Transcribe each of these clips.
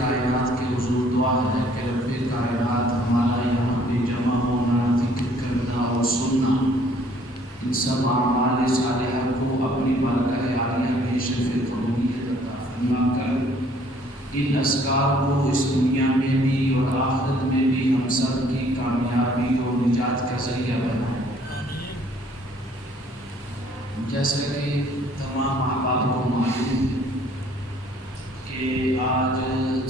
کائنات کے حضور دعا ہے کہ رب کائنات ہمارا یہاں پہ جمع ہونا، ذکر کرنا اور سننا، ان سب اعمال صالحہ کو اپنی بارگاہ عالیہ میں شرف قبولیت عطا فرما کر ان اذکار کو اس دنیا میں بھی اور آخرت میں بھی ہم سب کی کامیابی اور نجات کا ذریعہ بنائے۔ جیسا کہ تمام احباب کو معلوم ہے کہ آج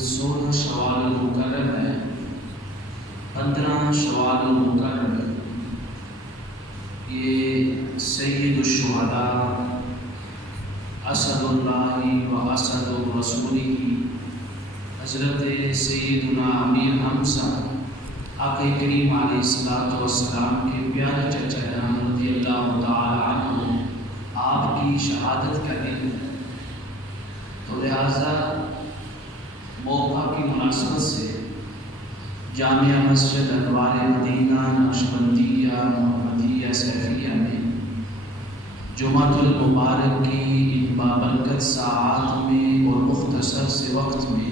16 شوال المکرم ہے، 15 شوال المکرم ہے۔ یہ سید الشہداء اسد اللہ و اسد رسولہ حضرت سیدنا امیر حمزہ آقا کریم علیہ السلام کے پیارے چچا جان رضی اللہ تعالی عنہ آپ کی شہادت کا دن ہے، تو لہٰذا موقع کی مناسبت سے جامعہ مسجد انوار مدینہ نقشبندیہ محمدیہ سیفیہ میں جمعۃ المبارک کی ان بابرکت ساعات میں اور مختصر سے وقت میں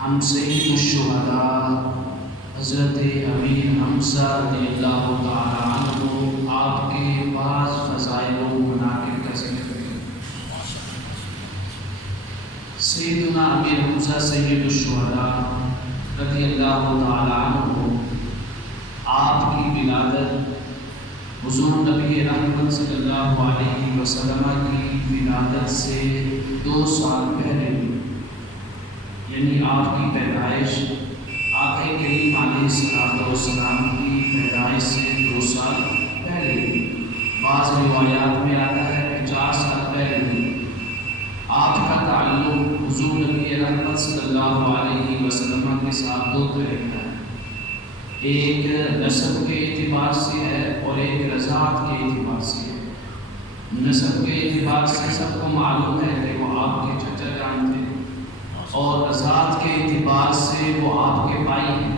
ہم سید الشہداء حضرت امیر حمزہ رضی اللہ تعالی عنہ آپ کے بعض فضائل و مناقب کا ذکر کریں۔ سیدنا امیر حمزہ سید الشہداء رضی اللہ تعالی عنہ آپ کی ولادت حضور نبی رحمت صلی اللہ علیہ وسلم کی ولادت سے 2 سال پہلے، یعنی آپ کی پیدائش آقا کریم علیہ السلام کی پیدائش سے 2 سال پہلے، بعض روایات میں آتا ہے کہ 4 سال پہلے آپ کا تعلق حضور نبی رحمت صلی اللہ علیہ وسلم کے ساتھ 2 طرح کا ہے، ایک نسب کے اعتبار سے ہے اور ایک رضاعت کے اعتبار سے ہے۔ نسب کے اعتبار سے سب کو معلوم ہے کہ وہ آپ کے چچا جان تھے، اور رضاعت کے اعتبار سے وہ آپ کے بھائی ہیں۔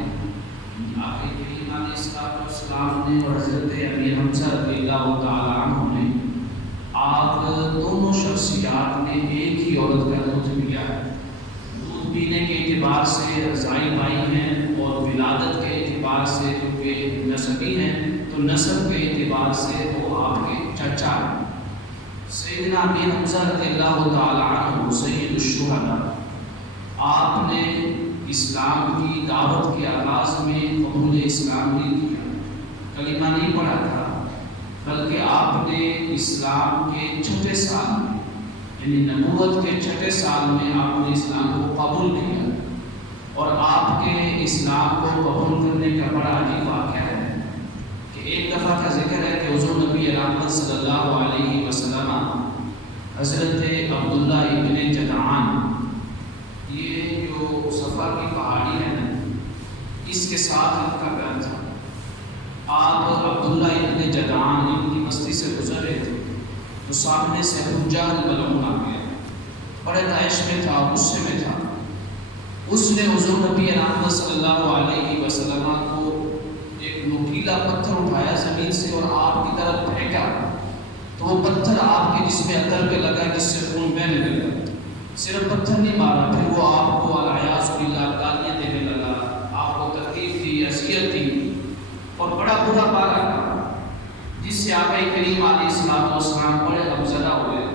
آقا کریم علیہ السلام نے اور حضرت امیر حمزہ رضی اللہ تعالی عنہ نے، آپ دونوں شخصیات نے ایک ہی عورت کا دودھ پیا ہے۔ دودھ پینے کے اعتبار سے رضائی بھائی ہیں، اور ولادت کے اعتبار سے کیونکہ نسبی ہیں تو نسب کے اعتبار سے وہ آپ کے چچا ہیں۔ سیدنا امیر حمزہ رضی اللہ تعالی عنہ سید الشہداء، آپ نے اسلام کی دعوت کے آغاز میں قبول اسلام نہیں کیا، کلمہ نہیں پڑھا تھا، بلکہ آپ نے اسلام کے 6 سال میں، یعنی نبوت کے 6 سال میں آپ نے اسلام کو قبول کیا۔ اور آپ کے اسلام کو قبول کرنے کا بڑا عجیب واقعہ ہے کہ ایک دفعہ کا ذکر ہے کہ حضور نبی رحمت صلی اللہ علیہ وسلم حضرت عبداللہ ابن جدعان، یہ جو صفا کی پہاڑی ہے نا، اس کے ساتھ ان کا گھر تھا۔ آپ عبداللہ ابن جدعان ان کی بستی سے گزر رہے تھے تو سامنے سے ابو جہل ملعون آ گیا، بڑے طائش میں تھا، غصے میں تھا۔ اس نے حضور نبی رحمت صلی اللہ علیہ وسلم کو ایک نوکیلا پتھر اٹھایا زمین سے اور آپ کی طرف پھینکا، تو وہ پتھر آپ کے جسم اندر پہ لگا جس سے خون بہنے لگا۔ صرف پتھر نہیں مارا، پھر وہ آپ کو الیاذ باللہ گالیاں دینے لگا، آپ کو تکلیف دی، اذیت دی اور بڑا برا مارا، جس سے آقا کریم علیہ السلام بڑے غمزدہ ہوئے۔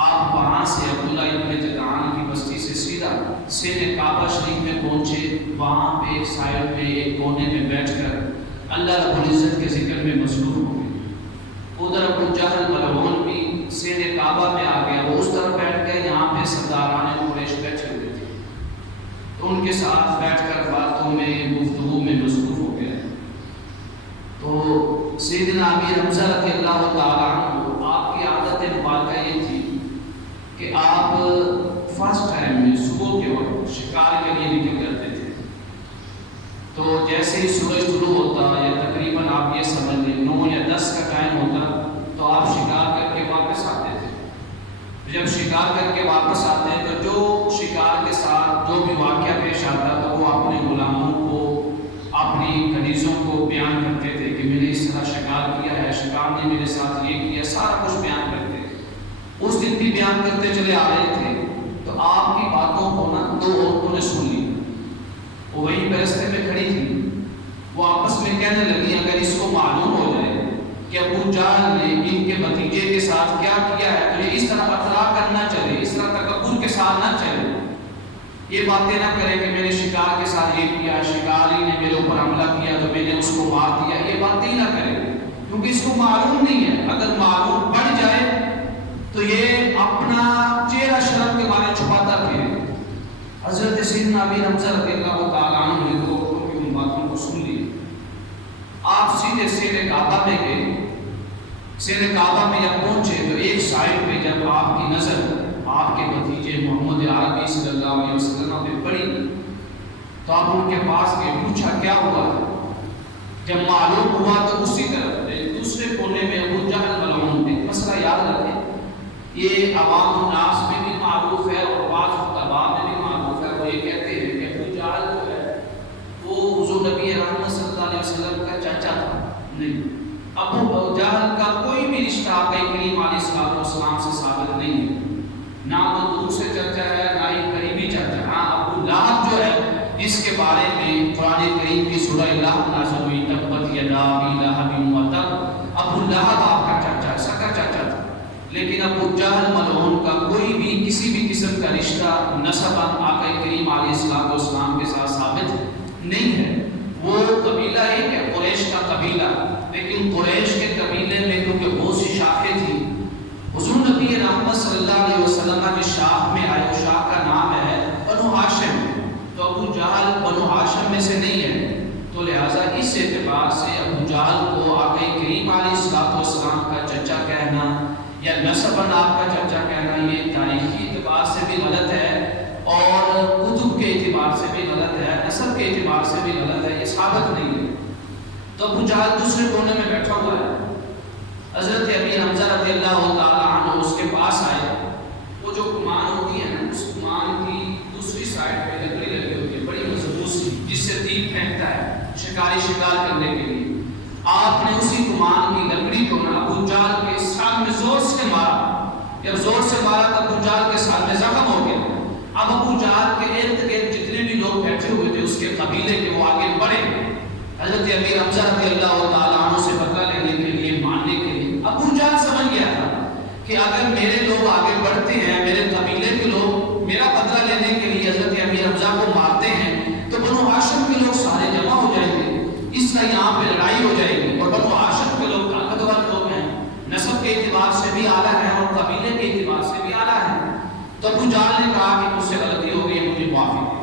آپ وہاں سے عبداللہ ابن جدعان کی بستی سے سیدھا سیر کعبہ شریف میں پہنچے۔ وہاں پہ ایک سائڈ میں ایک کونے میں بیٹھ کر اللہ رب العزت کے ذکر میں مصروف ہو گئے۔ ادھر ابو جہل ملعون بھی سیر کعبہ میں آ گیا، وہ اس طرف بیٹھ گئے یہاں پہ سرداران قریش بیٹھے ہوئے تھے، تو ان کے ساتھ بیٹھ کر باتوں میں گفتگو میں مصروف ہو گیا۔ تو سیدنا امیر حمزہ رضی اللہ تعالی عنہ، آپ کی عادت مبارکہ یہ تھی کہ آپ فرسٹ ٹائم میں صبح کے وقت شکار کے لیے نکل جاتے تھے۔ تو جیسے ہی سورج طلوع ہوتا یا تقریباً آپ یہ سمجھ لیں 9 یا 10 کا ٹائم ہوتا تو آپ شکار کر کے واپس آتے تھے۔ جب شکار کر کے واپس آتے ہیں تو جو شکار کے ساتھ جو بھی واقعہ پیش آتا تو وہ اپنے غلاموں کو، اپنی کنیزوں کو بیان کرتے تھے کہ میں نے اس طرح شکار کیا ہے، شکار نے میرے ساتھ یہ کیا، سارا کچھ بیان کرتے تھے۔ اس دن بھی بیان کرتے چلے آ رہے تھے۔ تو آپ کی باتوں کو نا 2 نے سن لی. وہ وہیں پہ رستے میں کھڑی تھی. وہ آپس میں کہنے لگی اگر اس کو معلوم ہو جائے کہ ابو جہل نے ان کے بھتیجے کے ساتھ کیا کیا ہے تو یہ اس طرح اطلاع کرنا چلے, اس طرح تکبر کے ساتھ نہ چلے, یہ باتیں نہ کرے کہ میں نے شکار کے ساتھ یہ کیا, شکاری نے میرے اوپر حملہ کیا تو میں نے اس کو مار دیا, یہ باتیں ہی نہ کرے کیونکہ اس کو معلوم نہیں ہے. اگر معلوم پڑ جائے تو یہ اپنا چہرہ شرم کے بارے چھپاتا پھرے. حضرت سیدنا ابی حمزہ رضی اللہ تعالیٰ عنہ نے تو ان باتوں کو سن لی. آپ سیدھے سیر کعبہ میں گئے. سیر کعبہ میں جب پہنچے تو ایک سائڈ پہ جب آپ کی نظر آپ کے بھتیجے محمد عربی صلی اللہ علیہ وسلم پہ پڑی تو آپ ان کے پاس گئے, پوچھا کیا ہوا. جب معلوم ہوا تو اسی طرف دوسرے کونے میں ابو جہل ملعون. ایک مسئلہ یاد رکھیں, یہ عوام الناس میں بھی معروف ہے اور بعض خطباء میں بھی معروف ہے. وہ یہ کہتے ہیں کہ ابو جہل جو ہے وہ حضور نبی رحمت صلی اللہ علیہ وسلم کا چاچا تھا. نہیں, ابو جہل کا کوئی بھی رشتہ آقا کریم علیہ السلام سے ثابت نہیں ہے, نہ وہ دور سے چاچا ہے نہ ہی قریبی چاچا. ہاں ابو لہب جو ہے جس کے بارے میں قرآن کریم کی سورہ لہب نازل ہوئی, تبت یدا ابی لہب وتب, ابو لہب آپ کا چاچا, سگا چاچا تھا. لیکن ابو جہل ملعون کا کوئی بھی کسی بھی قسم کا رشتہ نسباً آقا کریم علیہ السلام کے ساتھ ثابت نہیں ہے. وہ قبیلہ ایک ہے, قریش کا قبیلہ, لیکن قریش کے قبیلے میں کیونکہ بہت سی شاخیں تھیں, حضور نبی رحمت صلی اللہ علیہ وسلم جس شاخ میں آئے اس شاخ کا نام ہے بنو ہاشم. تو ابو جہل بنو ہاشم میں سے نہیں ہے, تو لہٰذا اس اعتبار سے ابو جہل کو آقا کریم علیہ السلام کا چچا کہنا یا نسباً آپ کا چچا کہنا یہ تاریخی اعتبار سے بھی غلط ہے اور کتب کے اعتبار سے بھی غلط ہے, نسب کے اعتبار سے بھی غلط ہے, یہ ثابت نہیں ہے. تو ابو جہل دوسرے کونے میں بیٹھا ہوا ہے. حضرت ابی حمزہ رضی اللہ تعالیٰ عنہ اس کے پاس آئے. وہ جو کمان ہوتی ہے نا, اس کمان کی دوسری سائڈ پہ لکڑی لگی ہوتی ہے بڑی مضبوط سی, جس سے تیر پھینکتا ہے شکاری شکار کرنے کے لیے. آپ نے اسی کمان کی لکڑی کو نا ابو جہل کے سر میں زور سے مارا. جب زور سے مارا تو ابو جہل کے سر میں زخم ہو گیا. اب ابو جہل کے ارد گرد جتنے بھی لوگ بیٹھے ہوئے تھے اس کے قبیلے کے, وہ آگے بڑھے حضرت ابی حمزہ رضی اللہ تعالیٰ عنہ سے بدلہ لینے کے لیے, ماننے کے لیے. ابو جہل سمجھ گیا تھا کہ اگر میرے لوگ آگے بڑھتے ہیں, میرے قبیلے کے لوگ میرا بدلہ لینے کے لیے حضرت ابی حمزہ کو مارتے ہیں تو بنو ہاشم کے لوگ سارے جمع ہو جائیں گے, اس کا یہاں پہ لڑائی ہو جائے گی. اور بنو ہاشم کے لوگ طاقتور لوگ ہیں, نسب کے اعتبار سے بھی اعلیٰ ہیں اور قبیلے کے اعتبار سے بھی اعلیٰ ہیں. تو ابو جہل نے کہا کہ مجھ سے غلطی ہو گئی, مجھے معافی دے.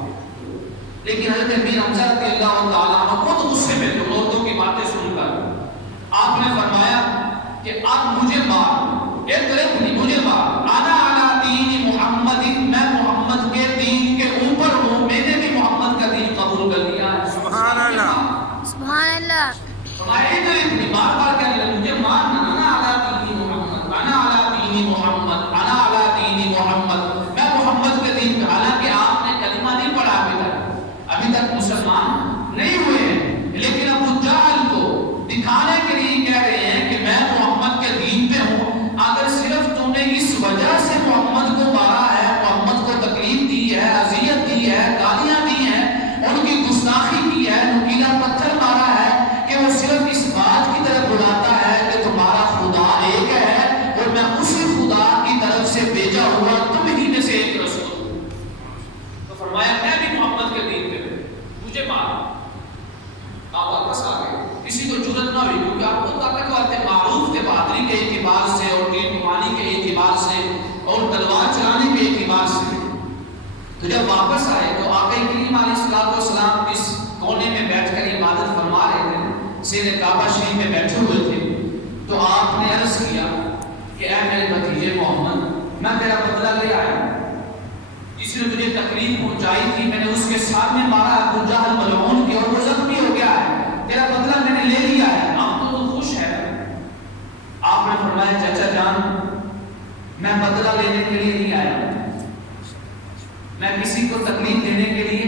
لیکن حضرت ابی حمزہ رضی اللہ تعالیٰ عنہ خود غصے میں تھے عورتوں کی باتیں سن کر. آپ نے فرمایا کہ اب مجھے مار, اضربنی, مجھے مار, انا علی دین محمد, میں محمد کے دین کے اوپر ہوں, میں نے بھی محمد کا دین قبول کر لیا ہے. سبحان اللہ, سبحان اللہ. فرمایا اضربنی, بار بار کہنے لگے مجھے مارنا, انا علی دین محمد, انا علی دین محمد, انا علی دین محمد, میں محمد کے دین پہ. حالانکہ آپ نے کلمہ نہیں پڑھا ابھی تک مسلمان نہیں ہوئے ہیں, لیکن ابو جہل کو دکھانے کے لیے کہہ رہے ہیں کہ میں محمد کے دین پہ ہوں. اگر صرف تم نے اس وجہ سے محمد کو مارا ہے, محمد کو تکلیف دی ہے, اذیت دی ہے, گالیاں دی ہیں, ان کی گستاخی کی ہے, نکیلا پتھر مارا ہے, کہ وہ صرف اس بات کی طرف بلاتا ہے کہ تمہارا خدا ایک ہے اور میں اسی خدا کی طرف سے بھیجا ہوا تم ہی میں سے ایک رسول ہوں. تو فرمایا میں بھی محمد کے دین پہ مجھے مار. آپ واپس آ گئے, کسی کو جرت نہ ہوئی کیونکہ آپ کو طاقتور تھے, معروف تھے بہادری کے اعتبار سے اور تیر کمانی کے اعتبار سے اور تلوار چلانے کے اعتبار سے. تو جب واپس آئے تو آقا کریم علیہ السلام اس کونے میں بیٹھ کر عبادت فرما رہے تھے, سیر کعبہ شریف میں بیٹھے ہوئے تھے. تو آپ نے عرض کیا کہ اے میرے بھتیجے محمد, میں تیرا بدلہ لے آیا ہوں. جس نے تجھے تکلیف پہنچائی تھی میں نے اس کے سامنے مارا, ابو جہل ملعون کی, اور وہ زخمی ہو گیا ہے. تیرا بدلہ میں نے لے لیا ہے, اب تو خوش ہے. آپ نے فرمایا چچا جان, میں بدلہ لینے کے لیے نہیں آیا, میں کسی کو تکلیف دینے کے لیے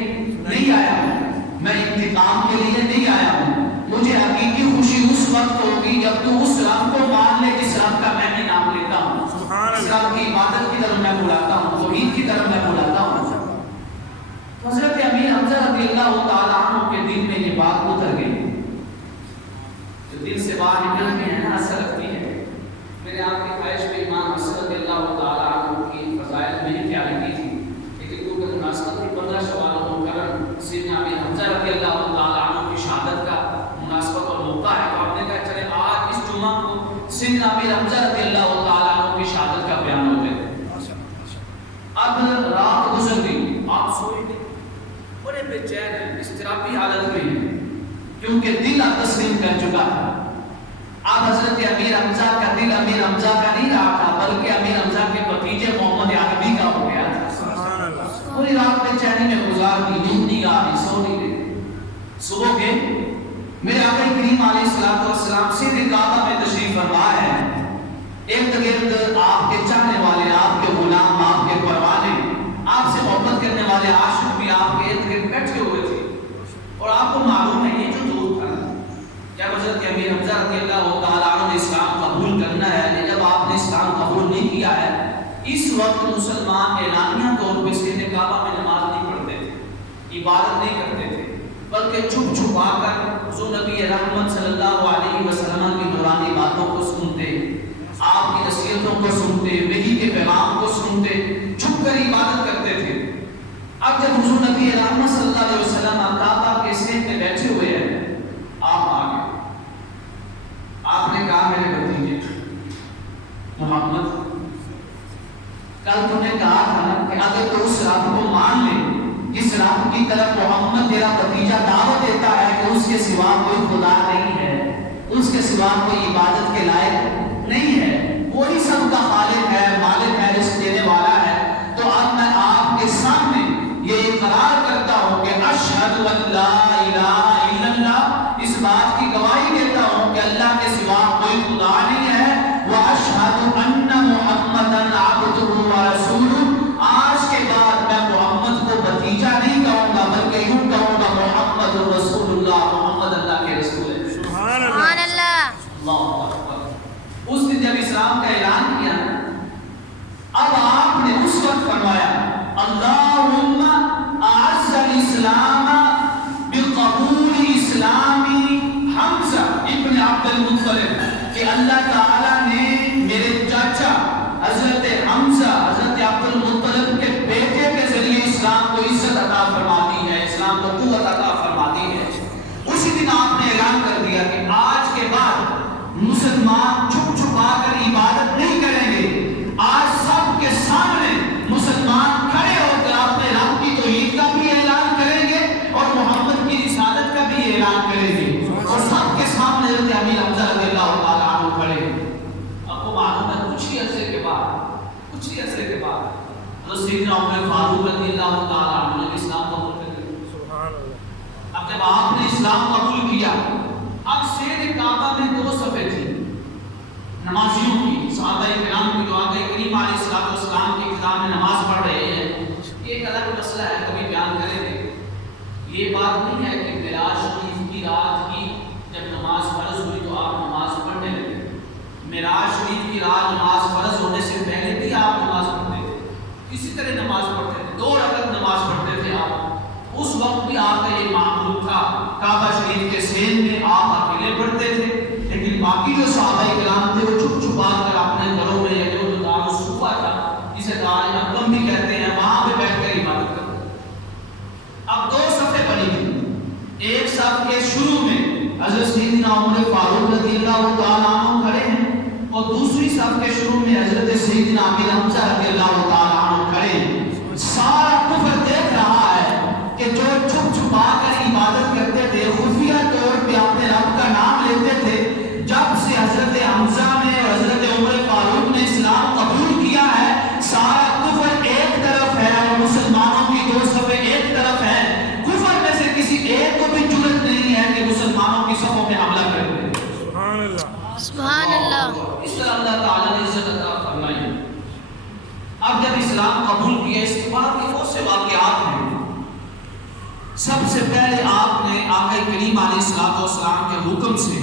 نہیں آیا ہوں, میں انتقام کے لیے نہیں آیا ہوں. مجھے حقیقی خوشی اس وقت ہوگی جب تو اس رب کو مان لے جس رب کا میں بھی نام لیتا ہوں, اس رب کی عبادت کی طرف میں بلاتا ہوں, توحید کی طرف میں بلاتا ہوں. تو حضرت رضی اللہ تعالیٰ عنہ کے دل میں یہ بات اتر گئی، جو دل سے باہر نکلتی ہے نا اثر رکھتی ہے۔ میرے آپ کی خواہش میں امام حسن رضی اللہ تعالیٰ عنہ کی فضائل میں ہی تیاری کی تھی، لیکن کیونکہ مناسبت کی 15 شوال المکرم سیدنا امیر حمزہ رضی اللہ تعالیٰ عنہ کی شہادت کا مناسبت اور موقع ہے، تو آپ نے کہا چلے آج اس جمعہ کو سیدنا امیر حمزہ رضی اللہ تعالیٰ عنہ کی شہادت کا بیان ہو گئے۔ اب رات گزر گئی، آپ سوئے گئے، بڑے بے چین ہیں، اضطرابی حالت میں ہیں، کیونکہ دل تسلیم کر چکا ہے۔ اب حضرت امیر حمزہ کا دل امیر حمزہ کا نہیں رہا تھا، بلکہ امیر حمزہ کے بھتیجے محمد عربی کا ہو گیا تھا۔ پوری رات بے چینی میں گزار دی، نیند نہیں آ رہی، سو نہیں رہی۔ صبح کے میرے آقا کریم علیہ الصلوۃ والسلام سیدھے کعبہ میں تشریف فرما ہے، ارد گرد آپ کے چاہنے والے، آپ کے غلام، آپ کے پروانے، آپ سے محبت کرنے والے عاشق بھی آپ کے ارد گرد بیٹھے ہوئے تھے، اور آپ کو معلوم ہے یہ جو دور تھا جب حضرت امیر حمزہ رضی اللہ تعالیٰ عنہ نے اسلام قبول کرنا ہے، جب آپ نے اسلام قبول نہیں کیا ہے، اس وقت مسلمان اعلانیہ طور پہ سیدھے کعبہ میں نماز نہیں پڑھتے تھے، عبادت نہیں کرتے تھے، بلکہ چھپ چھپا کر حضور نبی رحمت صلی اللہ علیہ وسلم کی نورانی باتوں کو سنتے، آپ کی نصیحتوں کو سنتے، وحی کے پیغام کو سنتے، چھپ کر عبادت کرتے تھے۔ اب جب حضور نبی رحمت صلی اللہ علیہ وسلم کعبہ کے سین میں بیٹھے ہوئے ہیں، آپ آ گئے، آپ نے کہا میرے بھتیجے محمد، کل تم نے کہا تھا کہ اگر تو اس رب کو مان لے جس رب کی طرف محمد تیرا بھتیجا دعوت دیتا ہے کہ اس کے سوا کوئی خدا نہیں ہے، اس کے سوا کوئی عبادت کے لائق نہیں ہے، وہی سب کا خالق ہے، مالک ہے، رزق دینے والا ہے، تو اب میں آپ کے سامنے یہ اقرار کرتا ہوں کہ اشہد ان لا الہ الا اللہ، اس بات کی گواہی دیتا ہوں کہ اللہ کے سوا کوئی خدا نہیں ہے، واشہد ان محمدا عبدہ ورسولہ، آج کے بعد میں محمد کو بھتیجا نہیں کہوں گا بلکہ یوں کہوں گا محمد رسول اللہ، محمد اللہ کے رسول ہے۔ سبحان اللہ، اللہ اکبر۔ اس نے جب اسلام کا اعلان کیا، اب آپ نے اس وقت فرمایا اللہم اعز الاسلام بقبول اسلامی حمزہ ابن عبد المطلب، کہ اللہ تعالیٰ نے میرے چاچا حضرت حمزہ حضرت عبد المطلب کے بیٹے کے ذریعے اسلام کو عزت عطا فرما دی ہے، اسلام کو قوت عطا فرما دی ہے۔ اسی دن آپ نے اعلان کر دیا کہ آج کے بعد مسلمان چھپ چھپا کر عبادت نہیں کریں گے، آج سب کے سامنے مسلمان کھڑے ہو کر اپنے رب کی توحید کا بھی اعلان کریں گے اور محمد کی رسالت کا بھی اعلان کریں گے، اور سب کے سامنے حضرت امیر حمزہ رضی اللہ تعالیٰ عنہ کھڑے۔ آپ کو معلوم ہے کچھ ہی عرصے کے بعد حضرت سیدنا عمر فاروق رضی اللہ تعالیٰ عنہ نے اسلام قبول کر لیا۔ اب جب آپ نے اسلام قبول کیا، اب سیر کعبہ میں 2 صفیں تھیں نمازیوں کی، صحابہ کرام کی جو آقا کریم علیہ الصلوۃ والسلام کی ابتدا میں نماز پڑھ رہے ہیں۔ یہ ایک الگ مسئلہ ہے، کبھی بیان کریں گے۔ یہ بات نہیں ہے کہ معراج شریف کی رات کی جب نماز فرض ہوئی تو آپ نماز پڑھنے لگے، معراج شریف کی رات نماز فرض ہونے سے پہلے بھی آپ نماز پڑھتے تھے، اسی طرح نماز پڑھتے تھے، 2 رکعت نماز پڑھتے تھے آپ۔ اس وقت بھی آپ کا یہ معمول تھا، کعبہ شریف کے سین میں آپ اکیلے پڑھتے تھے، لیکن باقی جو صحابہ کرام تھے وہ چھپ چھپا کر اپنے گھروں میں یا جو دار الصفا تھا جسے دار اقدم بھی کہتے ہیں، وہاں پہ بیٹھ کر عبادت کرتے۔ اب 2 صفیں بنی تھی، ایک صف کے شروع میں حضرت سیدنا عمر فاروق رضی اللہ تعالیٰ عنہ کھڑے ہیں، اور دوسری صف کے شروع میں حضرت سیدنا امیر حمزہ رضی اللہ تعالیٰ عنہ کھڑے ہیں۔ سارا کفر دیکھ رہا ہے کہ جو چھپ چھپا کر عبادت کرتے تھے، خفیہ طور پہ اپنے رب کا نام لیتے تھے، جب سے حضرت حمزہ نے اور حضرت عمر فاروق نے اسلام قبول کیا ہے، سارا کفر ایک طرف ہے اور مسلمانوں کی 2 صفیں ایک طرف ہیں۔ کفر میں سے کسی ایک کو بھی جرأت نہیں ہے کہ مسلمانوں کی صفوں میں حملہ کرے۔ سبحان اللہ، سبحان اللہ۔ اس طرح اللہ تعالیٰ نے عزت عطا فرمائی۔ اب جب اسلام قبول کیا، اس کے بعد کے بہت سے واقعات ہیں۔ سب سے پہلے آپ نے آقا کریم علیہ الصلوۃ والسلام کے حکم سے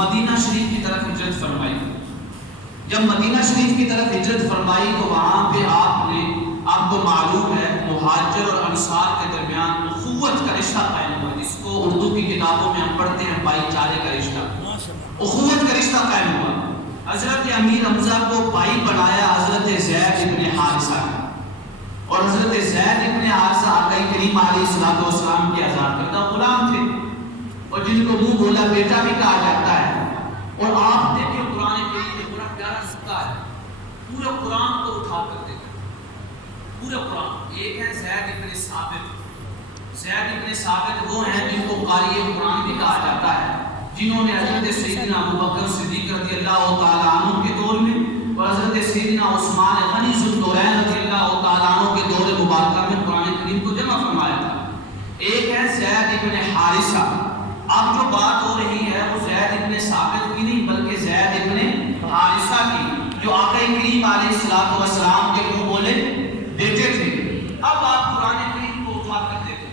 مدینہ شریف کی طرف ہجرت فرمائی۔ جب مدینہ شریف کی طرف ہجرت فرمائی تو وہاں پہ آپ کو معلوم ہے مہاجر اور انصار کے درمیان اخوت اخوت کا رشتہ قائم ہوا، جس کو اردو کی کتابوں میں ہم پڑھتے ہیں بھائی چارے کا رشتہ، اخوت کا رشتہ قائم ہوا۔ حضرت امیر حمزہ کو بھائی بنایا حضرت زید ابن حارثہ نے، اور حضرت زید ابن حارثہ آقا کریم علیہ الصلوۃ والسلام کے آزاد کردہ غلام تھے، اور جن کو منہ بولا بیٹا بھی کہا جاتا ہے۔ اور آپ دیکھیں قرآن کریم میں بڑا پیارا نقطہ ہے، پورے قرآن کو اٹھا کر دیکھیں، پورے قرآن۔ ایک ہے زید ابن ثابت، زید ابن ثابت وہ ہیں جن کو قاری قرآن بھی کہا جاتا ہے، جنہوں نے حضرت سیدنا ابوبکر صدیق رضی اللہ تعالیٰ عنہ کے دور میں اور حضرت سیدنا عثمان غنی ذوالنورین رضی اللہ تعالیٰ عنہ کے دور مبارکہ میں قرآن کریم کو جمع فرمایا تھا۔ ایک ہے زید ابن حارثہ۔ اب جو بات ہو رہی ہے وہ زید ابن ثابت کی نہیں بلکہ زید ابن حارثہ کی، جو آقا کریم علیہ الصلوۃ والسلام کے منہ بولے بیٹے تھے۔ اب آپ قرآن کریم کو اٹھا کر دیکھیں،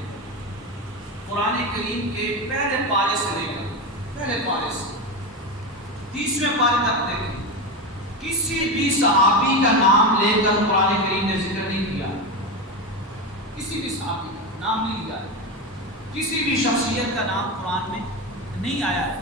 قرآن کریم کے پہلے پارے سے لے کر پہلے پارے سے 30ویں پارے تک دیکھیں، کسی بھی صحابی کا نام لے کر قرآن کریم نے ذکر نہیں کیا، کسی بھی صحابی کا نام نہیں لیا، کسی بھی شخصیت کا نام قرآن میں نہیں آیا ہے۔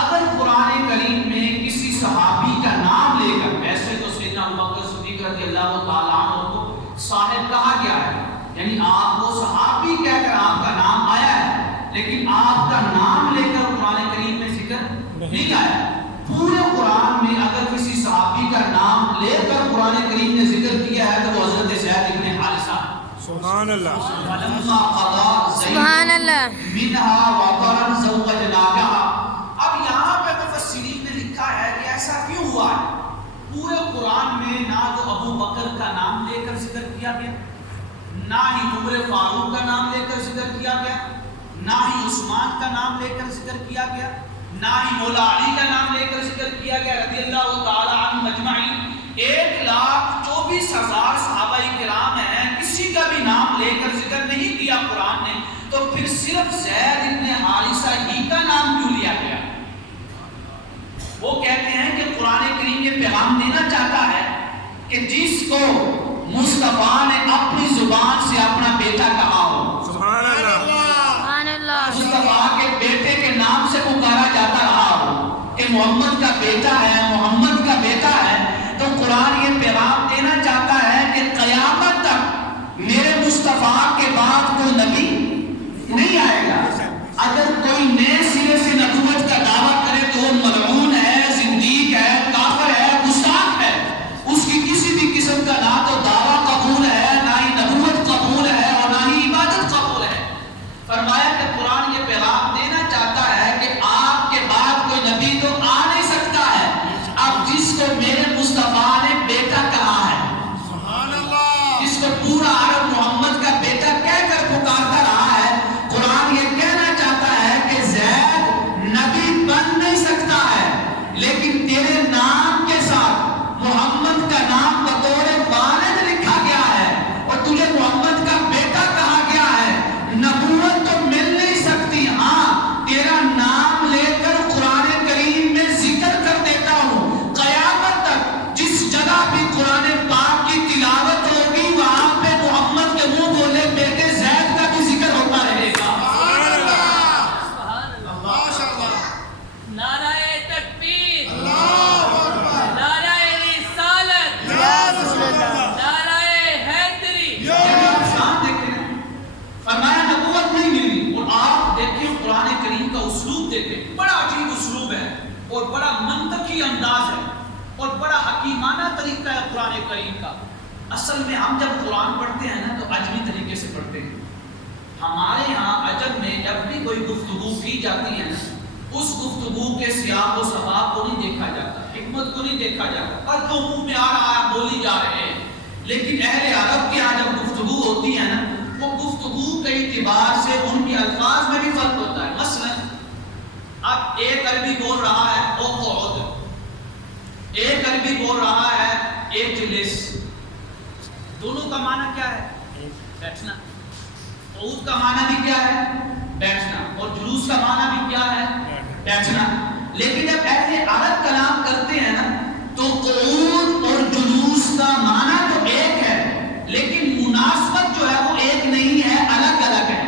اگر قرآن کریم میں کسی صحابی کا نام لے کر، ایسے تو سیدنا ابوبکر صدیق رضی اللہ تعالیٰ عنہ کو صاحب کہا گیا ہے، یعنی آپ کو صحابی کہہ کر آپ کا نام آیا ہے، لیکن آپ کا نام لے کر قرآن کریم میں ذکر نہیں آیا۔ پورے قرآن میں اگر کسی صحابی کا نام لے کر قرآن کریم نے ذکر کیا ہے تو وہ حضرت زید ابن حارثہ۔ سبحان اللہ، سبحان اللہ، منہا وطرا زوجناکہا۔ اب یہاں پہ مفسرین نے لکھا ہے کہ ایسا کیوں ہوا ہے؟ پورے قرآن میں نہ تو ابو بکر کا نام لے کر ذکر کیا گیا، نہ ہی عمر فاروق کا نام لے کر ذکر کیا گیا، نہ ہی عثمان کا نام لے کر ذکر کیا گیا، نہ ہی مولا علی کا نام لے کر ذکر کیا گیا رضی اللہ تعالی عنہ اجمعین۔ 1,24,000 صحابہ کرام ہیں، کسی کا بھی نام لے کر ذکر نہیں کیا قرآن نے، تو پھر صرف زید ابن حارثہ ہی کا نام کیوں لیا گیا؟ وہ کہتے ہیں کہ قرآن کریم یہ پیغام دینا چاہتا ہے کہ جس کو مصطفیٰ نے اپنی زبان سے اپنا بیٹا کہا ہو، سبحان اللہ، مصطفیٰ کے بیٹے کے نام سے پکارا جاتا رہا ہو کہ محمد کا بیٹا ہے، محمد کا بیٹا ہے، تو قرآن یہ پیغام دینا چاہتا ہے کہ قیامت تک میرے مصطفیٰ کے بعد کوئی نبی نہیں آئے گا۔ اگر کوئی نئے سرے سے نبوت کا دعویٰ کرے تو وہ ملعون ہے، زندیق ہے، کافر ہے، گستاخ ہے، اس کی کسی بھی قسم کا نہ تو دعویٰ قبول ہے، نہ ہی نبوت قبول ہے، اور نہ ہی عبادت قبول ہے۔ فرمایا کہ قرآن یہ پیغام دینا چاہتا ہے کہ آپ کے بعد کوئی نبی تو آ نہیں سکتا ہے، اب جس کو میرے مصطفیٰ نے بیٹا کہا ہے، سبحان اللہ، جس کو پورا عرب محمد کا بیٹا کہہ کر پکارتا رہا ہے، قرآن یہ کہنا چاہتا ہے کہ زید نبی بن نہیں سکتا ہے، لیکن تیرے نام کے ساتھ محمد کا نام بطور والد لکھا گیا ہے اور تجھے محمد کا بیٹا کہا گیا ہے۔ نبوت تو مل نہیں سکتی، ہاں تیرا نام لے کر قرآن کریم میں ذکر کر دیتا ہوں، قیامت تک جس جگہ بھی قرآن پاک کی تلاوت ہوگی وہاں پہ محمد کے منہ بولے بیٹے زید کا بھی ذکر ہوتا رہے گا۔ نعرہ تکبیر، نعرہ رسالت، نعرہ حیدری۔ آپ شان دیکھیں، فرمایا نبوت نہیں ملی، اور آپ دیکھیں قرآن کریم کا اسلوب دیکھیں، بڑا عجیب اسلوب ہے اور بڑا منطقی انداز ہے اور بڑا حکیمانہ طریقہ ہے قرآن کریم کا۔ اصل میں ہم جب قرآن پڑھتے ہیں نا تو عجمی طریقے سے پڑھتے ہیں۔ ہمارے ہاں عجب میں جب بھی کوئی گفتگو کی جاتی ہے نا، اس گفتگو کے سیاق و سباق کو نہیں دیکھا جاتا، حکمت کو نہیں دیکھا جاتا، پر جو منہ میں آ رہا ہے بولی جا رہے ہیں۔ لیکن اہل عرب کے یہاں جب گفتگو ہوتی ہے نا، وہ گفتگو کے اعتبار سے ان کے الفاظ میں بھی فرق ہوتا ہے۔ مثلا اب ایک عربی بول رہا ہے اقعد، ایک عربی بول رہا ہے اجلس، دونوں کا معنی کیا ہے؟ بیٹھنا۔ قعود کا معنی بھی کیا ہے؟ بیٹھنا، اور جلوس کا معنی بھی کیا ہے؟ بیٹھنا۔ لیکن جب اہل عرب کلام کرتے ہیں نا تو قعود اور جلوس کا معنی تو ایک ہے، لیکن مناسبت جو ہے وہ ایک نہیں ہے، الگ الگ ہے۔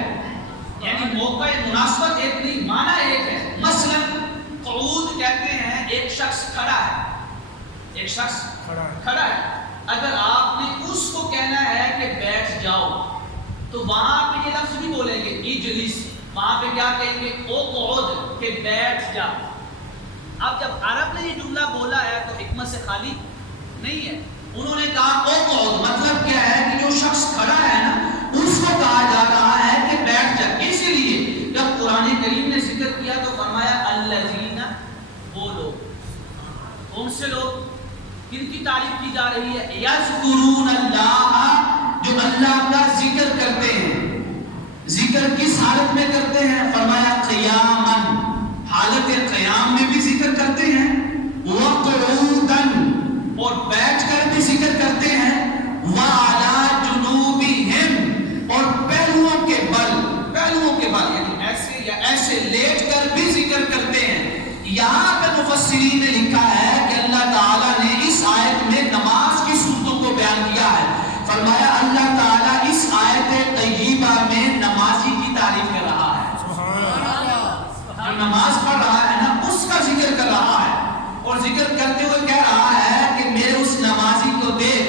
شخص کھڑا ہے، اگر آپ نے اس کو کہنا ہے کہ بیٹھ جاؤ تو وہاں پہ یہ لفظ نہیں بولیں گے اجلس، وہاں پہ کیا کہیں گے اقعد، کہ بیٹھ جا۔ اب جب عرب نے یہ جملہ بولا ہے تو حکمت سے خالی نہیں ہے، انہوں نے کہا اقعد، مطلب کیا ہے کہ جو شخص کھڑا ہے نا اس کو کہا جا رہا ہے کہ بیٹھ جا۔ اس لیے جب قرآن کریم نے ذکر کیا تو فرمایا الذین، وہ لوگ، کون سے لوگ، کن کی تعریف کی جا رہی ہے؟ یذکرون اللہ، جو اللہ کا ذکر کرتے ہیں۔ ذکر کس حالت میں کرتے ہیں؟ فرمایا قیاماً، حالت قیام میں بھی ذکر کرتے ہیں، وقعوداً، اور بیٹھ کر بھی ذکر کرتے ہیں، وعلی جنوبہم، اور پہلوؤں کے بل یعنی ایسے یا ایسے لیٹ کر بھی ذکر کرتے ہیں۔ یہاں پہ مفسرین نے لکھا ہے کہ اللہ تعالیٰ نے اس آیت میں نماز کی صورتوں کو بیان کیا ہے۔ فرمایا اللہ تعالیٰ اس آیت طیبہ میں نمازی کی تعریف کر رہا ہے، جو نماز پڑھ رہا ہے نا اس کا ذکر کر رہا ہے، اور ذکر کرتے ہوئے کہہ رہا ہے کہ میرے اس نمازی کو دیکھ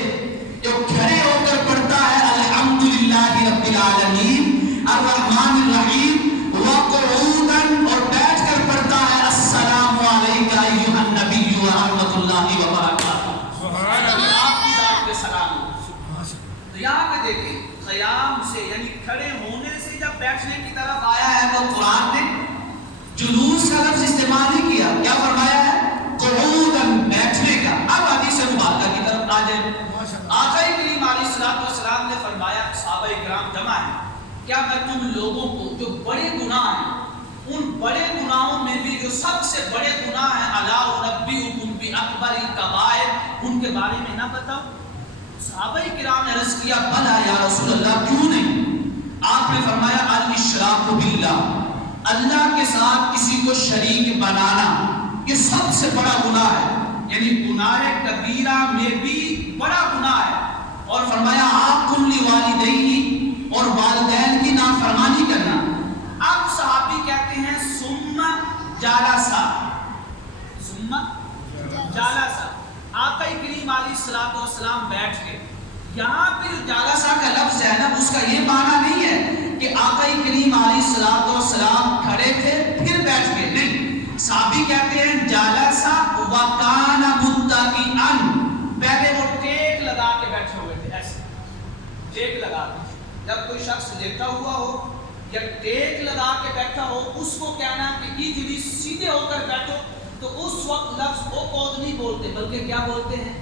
جو کھڑے ہو کر پڑھتا ہے الحمدللہ رب العالمین الرحمن الرحیم، وقعوداً، اور بیٹھ کر پڑھتا ہے السلام علیکہ ایھا النبی ورحمۃ اللہ وبرکاتہ، آپ کی ذات پہ سلام ہو۔ تو یہاں پہ دیکھیں قیام سے یعنی کھڑے ہونے سے جب بیٹھنے کی طرف آیا ہے تو قرآن نے جلوس کا لفظ استعمال نہیں کیا، کیا فرمایا ہے؟ قعوداً، بیٹھنے کا۔ اب حدیث مبارکہ کی طرف آ جائیں۔ آقا کریم علیہ السلام نے فرمایا، صحابہ کرام جمع ہیں، کیا میں تم لوگوں کو جو بڑے گناہ ہیں ان بڑے گناہوں میں بھی جو سب سے بڑے گناہ ہیں الا انبئکم باکبر الکبائر، ان کے بارے میں نہ بتاؤں؟ صحابہ کرام نے عرض کیا بھلا یا رسول اللہ، کیوں نہیں؟ آپ نے فرمایا الاشراک باللہ، اللہ کے ساتھ کسی کو شریک بنانا یہ سب سے بڑا گناہ ہے، یعنی گناہ کبیرہ میں بھی بڑا گناہ ہے۔ اور فرمایا عاق لوالدیہ، اور والدین کی نافرمانی کرنا۔ اب صحابی کہتے ہیں ثم جالسا، ثم جالسا، آقا کریم علیہ السلام بیٹھ گئے۔ یہاں پہ جالسا کا لفظ ہے نا اس کا یہ معنی نہیں ہے کہ آقا کریم علیہ السلام کھڑے تھے پھر بیٹھ گئے، نہیں، صحابی کہتے ہیں جالسا وکان متکئا، پہلے وہ ٹیک لگا کے بیٹھے ہوئے تھے، ایسے ٹیک لگا کے۔ جب کوئی شخص لیٹا ہوا ہو یا ٹیک لگا کے بیٹھا ہو اس کو کہنا کہ اجلس، سیدھے ہو کر بیٹھو، تو اس وقت لفظ اقعد نہیں بولتے بلکہ کیا بولتے ہیں؟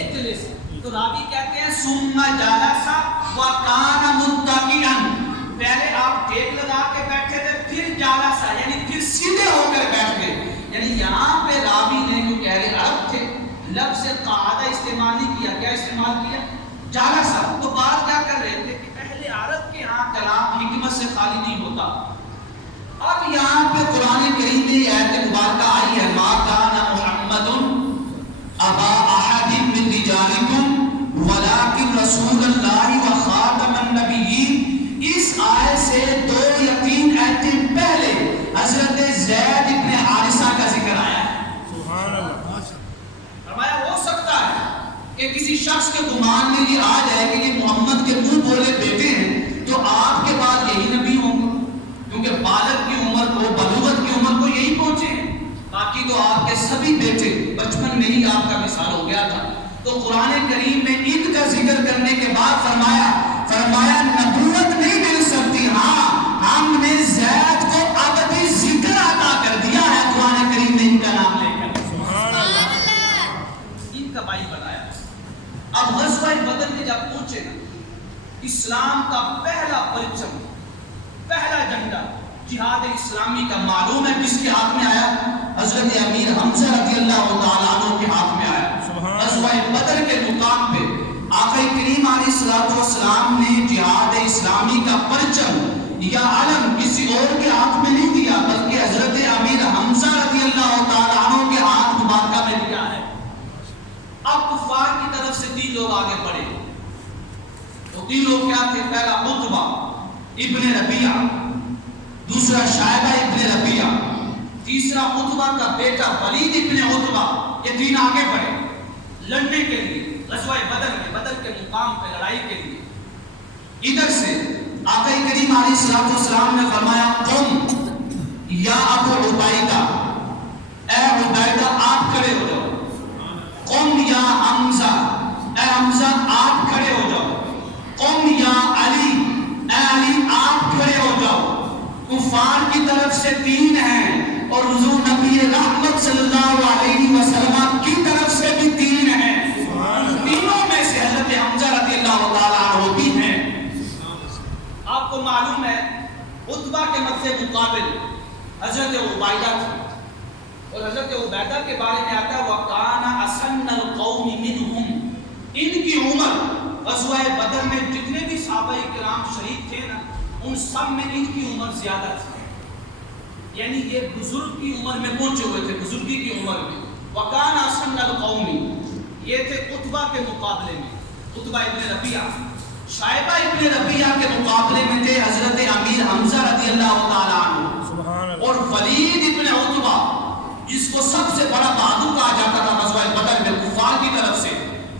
اجلس۔ تو راوی کہتے ہیں ثم جلس وکان متکئا، پہلے آپ ٹیک لگا کے بیٹھے تھے پھر جالس یعنی پھر سیدھے ہو کر بیٹھ گئے۔ یعنی یہاں پہ راوی نے جو کہہ رہے عرب تھے لفظ قعدہ استعمال نہیں کیا، کیا استعمال کیا؟ جالس۔ تو بات کیا کر رہے تھے کہ اہل عرب کے ہاں کلام حکمت سے خالی نہیں ہوتا۔ اب یہاں پہ قرآن کریم میں آیت مبارکہ آئی ہے ما کان محمد ابا احد من رجالکم ولکن رسول اللہ وخاتم النبیین۔ اس آیت سے 2 یا 3 آیتیں پہلے حضرت زید ابن حارثہ کا ذکر آیا ہے۔ سبحان اللہ۔ فرمایا ہو سکتا ہے کہ کسی شخص کے گمان میں یہ آ جائے کہ یہ محمد کے منہ بولے بیٹے ہیں تو آپ کے بعد یہی نبی ہوں گے، کیونکہ بالغ کی عمر کو، بلوغت کی عمر کو یہی پہنچے ہیں، باقی تو آپ کے سبھی بیٹے بچپن میں ہی آپ کا مثال ہو گیا تھا۔ تو قرآن کریم میں عید کا ذکر کرنے کے بعد فرمایا نبوت نہیں مل سکتی، ہاں ہم نے زید کو ابدی ذکر عطا کر دیا ہے قرآن کریم میں ان کا نام لے کر، سبحان اللہ، ان کا بھائی بنایا۔ اب غزوہ بدر میں جب پہنچے نا، اسلام کا پہلا پرچم، پہلا جھنڈا جہاد اسلامی کا معلوم ہے کس کے ہاتھ میں آیا؟ حضرت امیر حمزہ رضی اللہ تعالیٰ عنہ کے ہاتھ میں آیا۔ غزوہ بدر کے مقام پہ آقا کریم علیہ السلام نے جہاد اسلامی کا پرچم یا علم کسی اور کے ہاتھ میں نہیں دیا بلکہ حضرت امیر حمزہ رضی اللہ تعالیٰ عنہ کے ہاتھ مبارکہ میں دیا ہے۔ اب کفار کی طرف سے 3 لوگ آگے بڑھے، تو 3 لوگ کیا تھے؟ پہلا عتبہ ابن ربیعہ، دوسرا شائبہ ابن ربیعہ، تیسرا عتبہ کا بیٹا ولید ابن عتبہ، یہ 3 آگے بڑھے۔ لڑنے کے لیے غزوہ بدر میں، بدر کے مقام پہ لڑائی کے لیے. ادھر سے آقا کریم علیہ الصلوۃ والسلام نے فرمایا قم یا ابو عبیدہ، اے عبیدہ آپ کھڑے ہو جاؤ. قم یا حمزہ، اے حمزہ آپ کھڑے ہو جاؤ. قم یا علی، اے علی آپ کھڑے ہو جاؤ. کفار کی طرف سے 3 ہیں اور حضور نبی رحمت صلی اللہ علیہ وسلم کی طرف سے بھی 3 ہیں. تینوں میں سے حضرت حمزہ رضی اللہ تعالیٰ عنہ بھی ہیں. آپ کو معلوم ہے عتبہ کے مد مقابل حضرت عبیدہ تھے، اور حضرت عبیدہ کے بارے میں آتا ہے وَقَانَ أَسَنَّ الْقَوْمِ مِنْهُمْ. ان کی عمر غزوہ بدر میں جتنے بھی صحابہ کرام شہید تھے نا، ان سب میں ان کی عمر زیادہ تھی. یعنی یہ بزرگ کی عمر میں پہنچے ہوئے تھے، بزرگی کی عمر میں. وَقَانَ أَسَنَّ الْقَوْمِ، یہ تھے عتبہ کے مقابلے میں. عتبہ ابن ربیعہ، شائبہ ابن ربیعہ کے مقابلے میں تھے حضرت امیر حمزہ رضی اللہ تعالیٰ عنہ. اور ولید ابن عتبہ جس کو سب سے بڑا بہادر کہا جاتا تھا غزوہ بدر میں کفار کی طرف سے،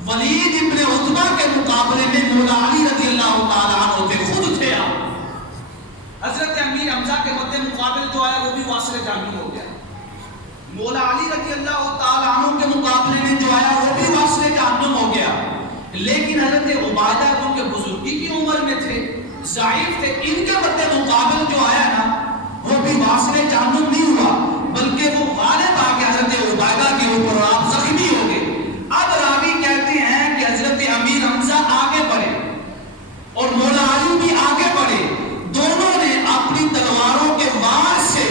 ولید ابن عتبہ کے مقابلے میں مولا علی رضی اللہ تعالیٰ عنہ تھے، خود تھے آپ. حضرت امیر حمزہ کے مد مقابل جو آیا وہ بھی واصل جہنم ہو گیا. مولا علی رضی اللہ تعالیٰ عنہ کے مقابلے میں جو آیا وہ بھی واصل جہنم ہو گیا. لیکن حضرت عبیدہ کو کے بزرگی کی عمر میں تھے، ضعیف تھے، ان کے مد مقابل جو آیا نا وہ بھی واصل جہنم نہیں ہوا، بلکہ وہ غالب آ کے حضرت عبیدہ کے اوپر اور آپ زخمی ہو گئے. اب راوی کہتے ہیں کہ حضرت امیر حمزہ آگے بڑھے اور مولا علی بھی آگے بڑھے. دونوں نے اپنی تلواروں کے وار سے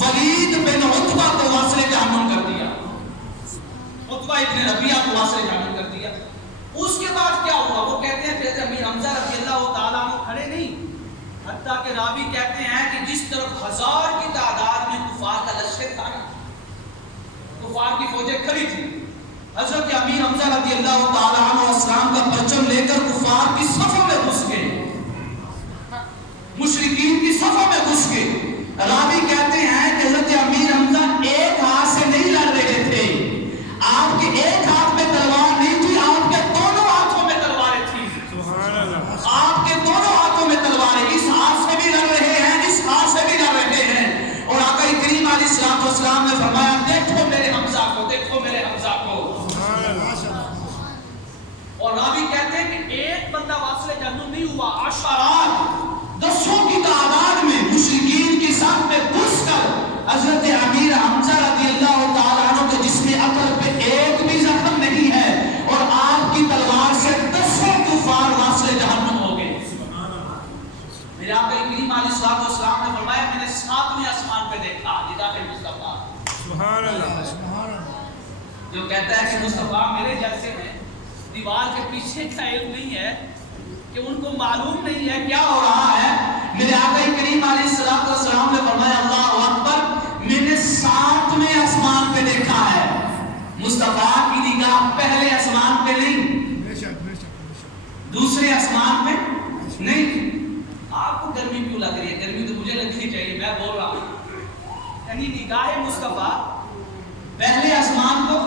ولید بن عتبہ کو واصل جہنم کر دیا، عتبہ ابن ربیعہ کو واصل جہنم کر دیا. اس کے بعد کیا ہوا؟ وہ کہتے ہیں کہ امیر حمزہ رضی اللہ تعالیٰ عنہ کھڑے نہیں، حتیٰ کہ راوی کہتے ہیں کہ جس طرف 1000 کی تعداد میں کفار کا لشکر تھا نا، کفار کی فوجیں کھڑی تھی، حضرت امیر حمزہ رضی اللہ تعالیٰ عنہ اسلام کا پرچم لے کر کفار کی صفوں میں گھس گئے، مشرکین کی صفوں میں گھس گئے. راوی کہتے ہیں کہ حضرت امیر حمزہ ایک ہاتھ سے نہیں لڑ رہے تھے، آپ کے ایک ہاتھ میں تلوار نہیں تھی، آپ کے دونوں ہاتھوں میں تلواریں تھیں. آپ کے دونوں ہاتھوں میں تلواریں، اس ہاتھ سے بھی لڑ رہے ہیں، اس ہاتھ سے بھی لڑ رہے ہیں. اور آقا کریم علیہ الصلوۃ والسلام نے فرمایا دیکھو میرے حمزہ کو، دیکھو میرے حمزہ کو. اور راوی کہتے ہیں کہ ایک بندہ واصل جہنم نہیں ہوا، عشرات، 10 کی تعداد میں مشرکین کی صف میں گھس کر حضرت امیر حمزہ رضی اللہ تعالیٰ عنہ کے جسم اکبر پہ ایک بھی زخم نہیں ہے، اور آپ کی تلوار سے 10 کفار واصل جہنم ہو گئے. میرے آقا کریم علیہ الصلوۃ والسلام نے فرمایا میں نے 7ویں آسمان پہ دیکھا ندا مصطفیٰ. سبحان اللہ. جو کہتا ہے کہ مصطفیٰ میرے جیسے ہیں، دیوار کے پیچھے کا علم نہیں ہے کہ ان کو معلوم نہیں ہے کیا ہو رہا ہے. میرے آقا کریم علیہ الصلوۃ والسلام نے فرمایا اللہ اکبر، میں نے 7ویں آسمان پہ دیکھا ہے. مصطفیٰ کی نگاہ پہلے آسمان پہ نہیں، دوسرے آسمان پہ نہیں. آپ کو گرمی کیوں لگ رہی ہے؟ گرمی تو مجھے لگنی چاہیے، میں بول رہا ہوں. یعنی نگاہ مصطفیٰ پہلے آسمان کو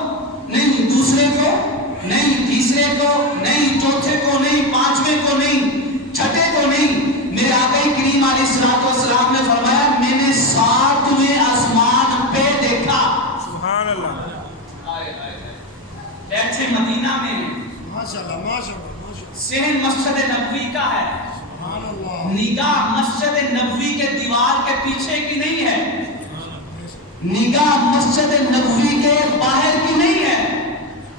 نہیں، دوسرے کو نہیں، تیسرے کو نہیں، چوتھے کو نہیں، 5ویں کو نہیں، چھٹے کو نہیں. میرے آقا کریم علیہ الصلوۃ والسلام نے فرمایا میں نے 7ویں آسمان پہ دیکھا. سبحان اللہ. بیٹھے مدینہ میں، ماشاءاللہ ماشاءاللہ، صحن مسجد نبوی کا ہے، نگاہ مسجد نبوی کے دیوار کے پیچھے کی نہیں ہے، نگاہ مسجد نبوی کے باہر کی نہیں ہے.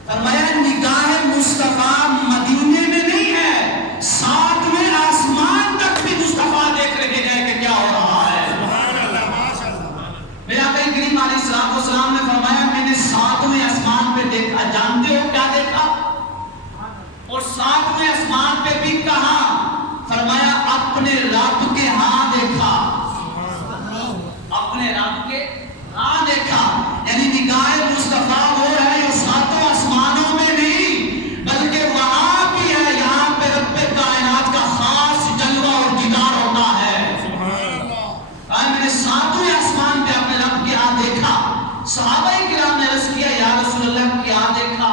فرمایا نگاہ مصطفیٰ مدینے میں نہیں ہے، 7ویں آسمان تک بھی مصطفیٰ دیکھ رہے ہیں کہ کیا ہو رہا ہے. میرے آقا کریم علیہ الصلوۃ والسلام نے فرمایا میں نے 7ویں آسمان پہ دیکھا. جانتے ہو کیا دیکھا؟ اور 7ویں آسمان پہ بھی کہا؟ فرمایا اپنے رب کے ہاں دیکھا، اپنے رب کے ہاں دیکھا. یعنی نگاہ مصطفیٰ وہ ہے جو 7 آسمانوں میں نہیں بلکہ وہاں بھی ہے، یہاں پہ رب کائنات کا خاص جلوہ اور دیدار ہوتا ہے. میں نے 7ویں آسمان پہ اپنے رب کے ہاں دیکھا. صحابہ کرام نے عرض کیا یا رسول اللہ کیا دیکھا؟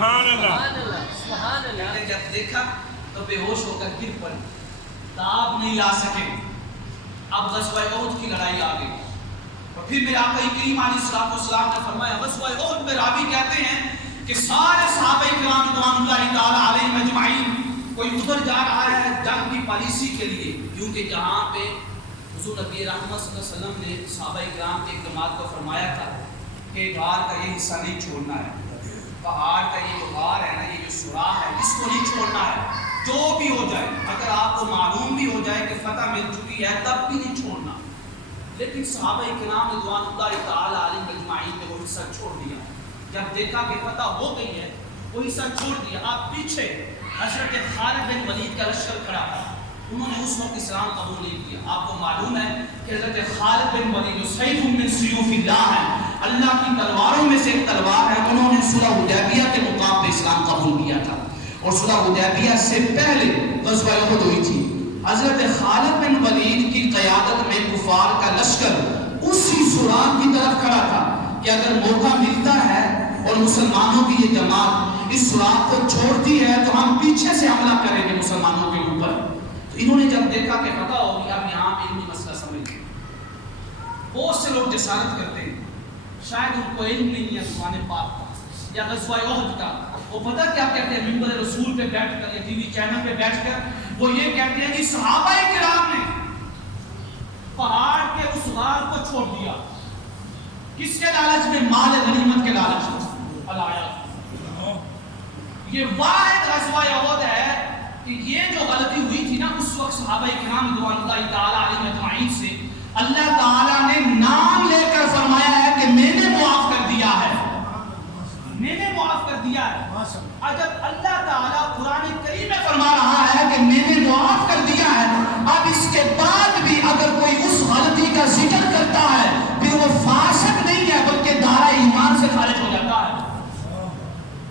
سبحان اللہ. کہتے ہیں جب دیکھا تو بے ہوش ہو کر گر پڑے, تاب نہیں لا سکے. اب غزوہ احد کی لڑائی آ گئی, اور پھر میرے آقا کریم علیہ الصلوۃ والسلام نے فرمایا, غزوہ احد میں راوی کہتے ہیں کہ سارے صحابہ کرام رضوان اللہ تعالی علیہم اجمعین, کوئی ادھر جا رہا ہے جنگ کی پالیسی کے لیے, کیونکہ جہاں پہ حضور نبی رحمت صلی اللہ علیہ وسلم نے صحابہ کرام کی ایک جماعت کو فرمایا تھا کہ غار کا یہ حصہ نہیں چھوڑنا ہے, پہاڑ کا یہ جو غار ہے نا, یہ جو سوراخ ہے, اس کو نہیں چھوڑنا ہے, جو بھی ہو جائے. اگر آپ کو معلوم بھی ہو جائے کہ فتح مل چکی ہے تب بھی نہیں چھوڑنا. لیکن صحابہ کرام رضوان اللہ تعالی علیہم اجمعین نے وہ حصہ چھوڑ دیا. جب دیکھا کہ فتح ہو گئی ہے وہ حصہ چھوڑ دیا. آپ پیچھے حضرت خالد بن ولید کا لشکر کھڑا تھا, انہوں نے اس وقت اسلام قبول نہیں کیا. آپ کو معلوم ہے کہ حضرت خالد بن ولید جو سیف من سیوف اللہ ہے, اللہ کی تلواروں میں سے ایک تلوار ہے, انہوں نے صلح حدیبیہ کے مقام پہ اسلام قبول کیا تھا. اور صلح حدیبیہ سے پہلے غزوہ احد ہوئی تھی. حضرت خالد بن ولید کی قیادت میں کفار کا لشکر اسی سوراخ کی طرف کھڑا تھا کہ اگر موقع ملتا ہے اور مسلمانوں کی یہ جماعت اس سوراخ کو چھوڑتی ہے تو ہم پیچھے سے حملہ کریں گے مسلمانوں کے اوپر. تو انہوں نے جب دیکھا کہ فتح ہو گیا, اب یہاں علمی مسئلہ سمجھ گئے. بہت سے لوگ جسارت کرتے ہیں, شاید ان کو علم نہیں ہے قرآن پاک کا یا غزوہ احد کا. وہ پتہ کیا کہتے ہیں, منبر رسول پہ بیٹھ کر یا ٹی وی چینل پہ بیٹھ کر وہ یہ کہتے ہیں کہ صحابہ کرام نے پہاڑ کے اس غار کو چھوڑ دیا. کس کے لالچ میں؟ مال غنیمت کے لالچ میں. یہ واحد غزوہ احد ہے کہ یہ جو غلطی ہوئی تھی نا اس وقت صحابہ کرام رضوان اللہ تعالی علیہم اجمعین سے اللہ تعالیٰ نے نام لے کر فرمایا ہے کہ میں نے معاف کر دیا ہے, میں نے معاف کر دیا ہے. اگر اللہ تعالیٰ قرآن کریم میں فرما رہا ہے کہ میں نے معاف کر دیا ہے, اب اس کے بعد بھی اگر کوئی اس غلطی کا ذکر کرتا ہے پھر وہ فاسق نہیں ہے بلکہ دائرہ ایمان سے خارج ہو جاتا ہے,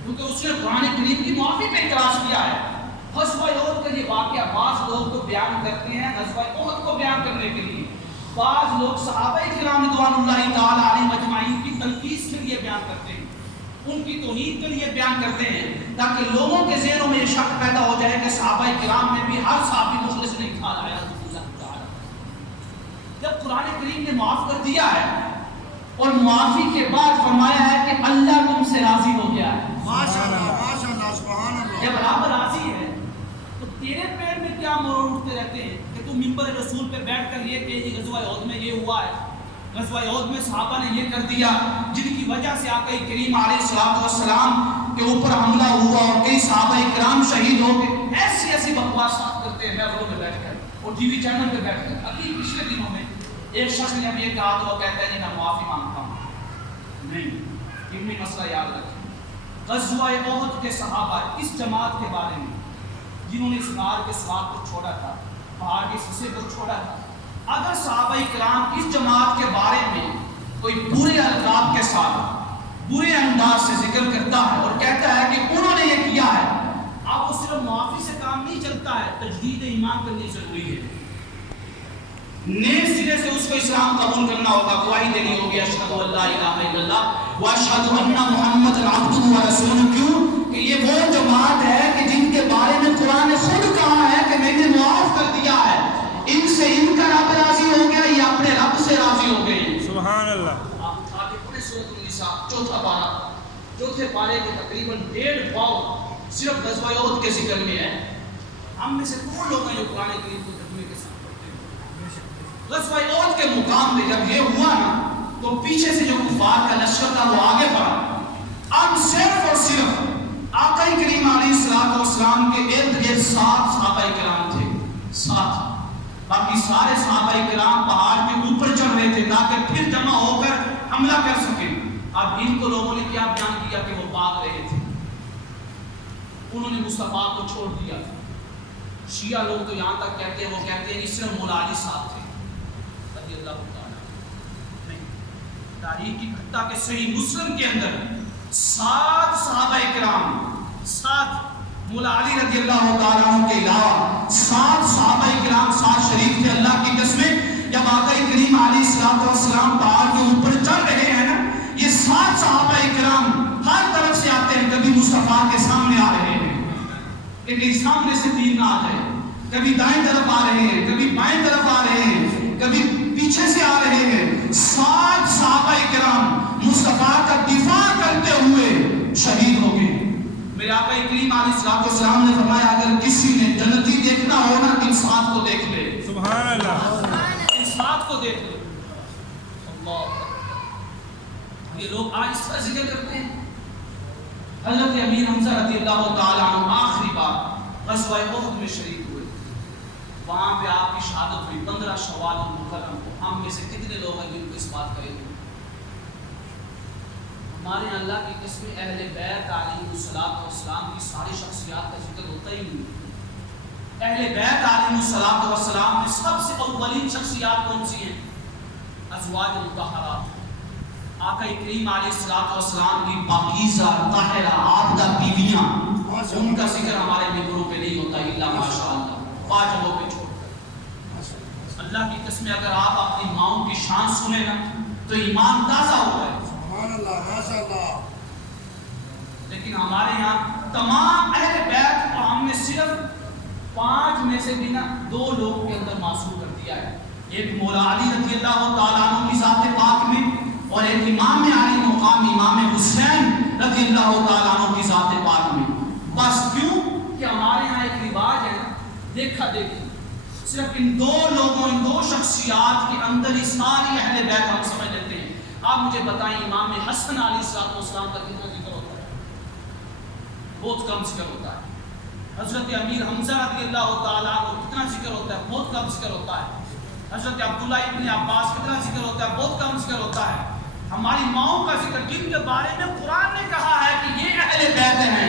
کیونکہ اس نے قرآن کریم کی معافی پہ اعتراض کیا ہے. غزوہ احد کا یہ واقعہ بعض لوگ تو بیان کرتے ہیں غزوہ احد کو بیان کرنے کے لیے, بعض لوگ صحابہ کرام رضوان اللہ تعالی علیہم اجمعین کی تنقید کے لیے بیان کرتے ہیں, ان کی توہین کے لیے بیان کرتے ہیں تاکہ لوگوں کے ذہنوں میں یہ شک پیدا ہو جائے کہ صحابہ کرام میں بھی ہر صحابی مخلص نہیں تھا. جب قرآن کریم نے معاف کر دیا ہے اور معافی کے بعد فرمایا ہے کہ اللہ تم سے راضی ہو گیا ہے, ماشاءاللہ سبحان اللہ. جب رب راضی ہے تو تیرے پیر میں کیا مروڑ اٹھتے رہتے ہیں کہ تم منبر رسول پہ بیٹھ کر یہ کہ غزوہ احد میں یہ ہوا ہے, غزوہ احد میں صحابہ نے یہ کر دیا جن کی وجہ سے آقا کریم علیہ الصلوۃ والسلام کے اوپر حملہ ہوا اور کئی صحابہ کرام شہید ہو گئے. ایسی ایسی بکواسات کرتے ہیں محفلوں میں بیٹھ کر اور ٹی وی چینل پہ بیٹھ کر. ابھی پچھلے دنوں میں ایک شخص نے ابھی یہ کہا تو وہ کہتا ہے کہ میں معافی مانگتا ہوں. نہیں, علمی مسئلہ یاد رکھیں. غزوہ احد کے صحابہ اس جماعت کے بارے میں جنہوں نے اس غار کے سوراخ کو چھوڑا تھا, پہاڑ کے حصے کو چھوڑا تھا, اگر صحابہ کرام اس جماعت کے بارے میں کوئی برے القاب کے ساتھ برے انداز سے ذکر کرتا ہے اور کہتا ہے کہ انہوں نے یہ کیا ہے, آپ اس صرف معافی سے کام نہیں چلتا ہے, تجدید ایمان کرنی ضروری ہے. نئے سرے سے اس کو اسلام قبول کرنا ہوگا, گواہی دینی ہوگی اشہد ان لا الہ الا اللہ واشہد ان محمد عبدہ ورسولہ. کیوں کہ یہ وہ جماعت ہے کہ جن کے بارے میں قرآن نے خود کہا ہے کہ میں نے معاف کر دیا ہے, ان سے ان کا رب راضی ہو گیا, یہ اپنے رب سے راضی ہو گئے. سبحان اللہ. آپ آگے پڑھیں سورۃ النساء چوتھا پارہ, چوتھے پارے کے تقریباً 1.5 پاؤ صرف غزوہ احد کے ذکر میں ہے. ہم میں سے کون لوگ ہیں جو قرآن کریم کو ترجمے کے ساتھ پڑھتے ہیں؟ غزوہ احد کے مقام پہ جب یہ ہوا نا تو پیچھے سے جو کفار کا لشکر تھا وہ آگے بڑھا. اب صرف اور صرف آقا کریم علیہ الصلوۃ والسلام کے ارد گرد 7 صحابہ کرام تھے, 7. باقی سارے صحابہ کرام پہاڑ کے اوپر چڑھ رہے تھے تاکہ پھر جمع ہو کر حملہ کر سکیں. اب ان کو لوگوں نے کیا بیان کیا کہ وہ بھاگ رہے تھے, انہوں نے مصطفیٰ کو چھوڑ دیا تھا. شیعہ لوگ تو یہاں تک کہتے ہیں, وہ کہتے ہیں کہ صرف مولا علی صاحب تھے رضی اللہ تعالیٰ. نہیں, تاریخ کی کھٹا کے صحیح مسلم کے اندر 7 صحابہ کرام, 7 مولا علی رضی اللہ تعالیٰ عنہ کے علاوہ 7 صحابہ کرام 7 شریف تھے. اللہ کی قسمیں جب آقا کریم علیہ الصلوۃ والسلام پہاڑ کے اوپر چڑھ رہے ہیں نا, یہ 7 صحابہ کرام ہر طرف سے آتے ہیں, کبھی مصطفیٰ کہ کہیں سامنے سے تیر نہ آ جائے. کبھی دائیں طرف آ رہے ہیں, کبھی بائیں طرف آ رہے ہیں, کبھی پیچھے سے آ رہے ہیں. 60 صحابہ کرام مصطفیٰ کا دفاع کرتے ہوئے شہید ہو گئے. میرے آقا کریم علیہ السلام نے فرمایا اگر کسی نے جنتی دیکھنا ہو نا ان 7 کو دیکھ لے. سبحان اللہ. ان 7 کو دیکھ لے. اللہ. یہ لوگ آج اس کا ذکر کرتے ہیں. حضرت امیر حمزہ رضی اللہ تعالیٰ عنہ آخری بار غزوہ احد میں شریک ہوئے. وہاں پہ آپ کی شہادت ہوئی 15 شوال المحرم کو. ہم میں سے کتنے لوگ ہیں جن کو اس بات کا علم؟ ہمارے اللہ کی قسم اہل بیت علیہ السلام کی ساری شخصیات کا ذکر ہوتا ہی نہیں. اہل بیت علیہ السلام میں سب سے اولین شخصیات کون سی ہیں؟ ازواج مطہرات. آقا کریم علیہ السلام کی پاکیزہ طاہرہ عابدہ بیویاں, ان کا ذکر ہمارے ممبروں پہ نہیں ہوتا الا ماشاءاللہ 5 جگہوں پہ چھوڑ کر. اللہ کی قسم اگر آپ اپنی ماؤں کی شان سنیں نا تو ایمان تازہ ہوتا ہے. سبحان اللہ, ماشاءاللہ. لیکن ہمارے یہاں تمام اہل بیت اور ہم نے صرف 5 میں سے بھی نا 2 لوگوں کے اندر معصوم کر دیا ہے. ایک مولا علی رضی اللہ تعالیٰ عنہ کی ذات پاک میں, اور ایک امام علی مقام امام حسین رضی اللہ تعالیٰ عنہ کی ذات پاک میں. بس کیوں کہ ہمارے یہاں ایک رواج ہے نا دیکھا دیکھی. صرف ان 2 لوگوں, ان 2 شخصیات کے اندر ہی ساری اہل بیت ہم سمجھ لیتے ہیں. آپ مجھے بتائیں امام حسن علیہ السلام کا کتنا ذکر ہوتا ہے؟ بہت کم ذکر ہوتا ہے. حضرت امیر حمزہ رضی اللہ تعالیٰ عنہ کتنا ذکر ہوتا ہے؟ بہت کم ذکر ہوتا ہے. حضرت عبداللہ ابن عباس کتنا ذکر ہوتا ہے؟ بہت کم ذکر ہوتا ہے. ہماری ماؤں کا ذکر, جن کے بارے میں قرآن نے کہا ہے کہ یہ اہل بیت ہیں.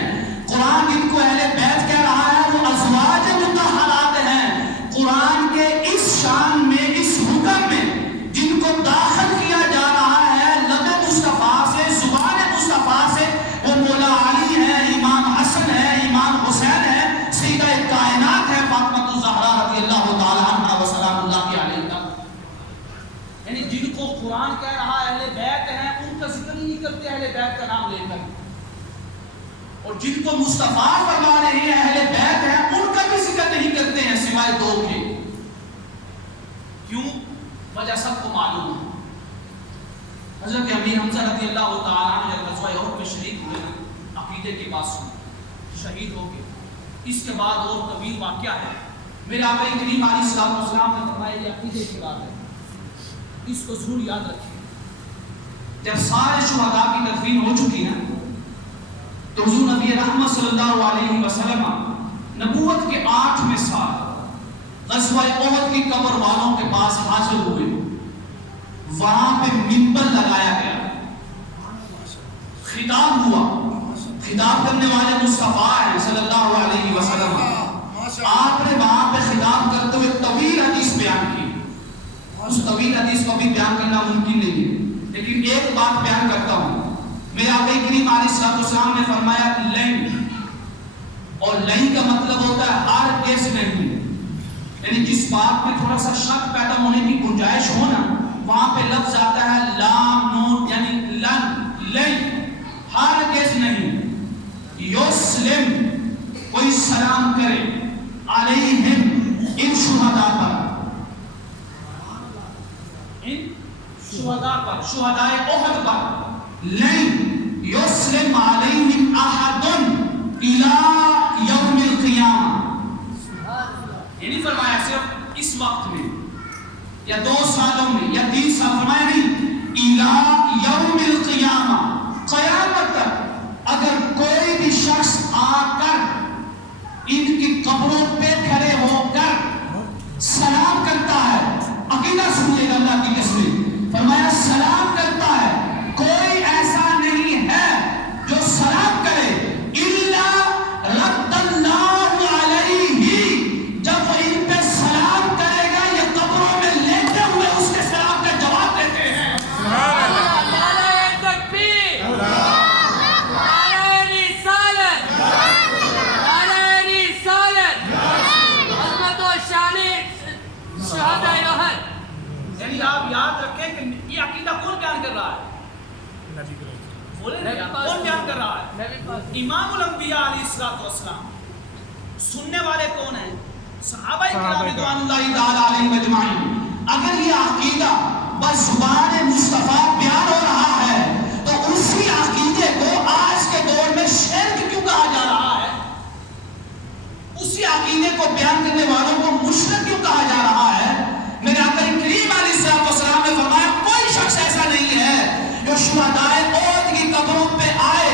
قرآن جن کو اہل بیت کہہ رہا ہے وہ ازواج مطہرات ہیں. قرآن کے اس شان میں, اس حکم میں جن کو داخل کیا جا رہا ہے لب مصطفیٰ سے, زبان مصطفیٰ سے, وہ مولا علی ہے, امام حسن ہے, امام حسین ہے, سیدہ کائنات ہے فاطمہ الزہرا رضی اللہ تعالیٰ عنہا و سلام اللہ علیہا. یعنی جن کو قرآن کہہ رہا ہے اہل بیت ہیں, ان کا ذکر ہی نہیں کرتے اہل بیت کا نام لے کر. اور جن کو مصطفیٰ فرما رہے ہیں اہل بیت ہیں, ان کا بھی ذکر نہیں کرتے ہیں سوائے 2 کے. کیوں؟ وجہ سب کو معلوم ہے. حضرت امیر حمزہ رضی اللہ تعالیٰ عنہ جب غزوہ احد میں شریک ہوئے, عقیدے کی بات سن, شہید ہو گئے. اس کے بعد اور طویل واقعہ ہے. میرے آقا کریم علیہ السلام نے فرمایا یہ عقیدے کی بات ہے, اس کو ضرور یاد رکھیں. جب سارے شہداء کی تدفین ہو چکی نا تو حضور نبی رحمت صلی اللہ علیہ وسلم نبوت کے 8ویں سال غزوہ احد کی قبر والوں کے پاس حاضر ہوئے. وہاں پہ منبر لگایا گیا, خطاب ہوا. خطاب کرنے والے مصطفیٰ ہیں صلی اللہ علیہ وسلم. آپ نے وہاں پہ خطاب کرتے ہوئے طویل حدیث بیان کی. اس طویل حدیث کو بھی بیان کرنا ممکن نہیں ہے, لیکن ایک بات بیان کرتا ہوں. میرے آقا کریم علیہ السلام نے فرمایا لن, اور لن کا مطلب ہوتا ہے ہر کیس نہیں. یعنی جس بات میں تھوڑا سا شک پیدا ہونے کی گنجائش ہو نا, وہاں پہ لفظ آتا ہے لام نون, یعنی لن, لن, ہر کیس نہیں. یسلم, کوئی سلام کرے, علیہم, ان شہداء پر, ان شہداء پر, شہداء احد پر. لن یسلم علیہم احد الی یوم القیامہ. یہ نہیں فرمایا صرف اس وقت میں یا 2 سالوں میں یا 3 سال, فرمایا نہیں الی یوم القیامہ, قیامت تک اگر کوئی بھی شخص آ کر ان کی قبروں پہ کھڑے ہو کر سلام کرتا ہے, عقیدہ سنیے گا اللہ کی قسم, فرمایا سلام کرتا ہے, کوئی ایسا نہیں ہے جو سلام کرے الا رد اللہ علیہ, جب وہ ان پہ سلام کرے گا یہ قبروں میں لیتے ہوئے اس کے سلام کا جواب دیتے ہیں. یعنی آپ یاد رکھیں کہ یہ عقیدہ کون بیان کر رہا ہے؟ بولیں کون بیان کر رہا ہے؟ امام الانبیاء علیہ السلام, سننے والے کون ہیں؟ صحابہ کرام رضوان اللہ تعالی علیہم اجمعین. اگر یہ عقیدہ بس زبان مصطفیٰ بیان ہو رہا ہے تو اسی عقیدے کو آج کے دور میں شرک کیوں کہا جا رہا ہے؟ اسی عقیدے کو بیان کرنے والوں کو مشرک کیوں کہا جا رہا ہے؟ میرے آقا کریم علیہ السلام نے فرمایا کوئی شخص ایسا نہیں ہے جو شہدائے احد کی قبروں پہ آئے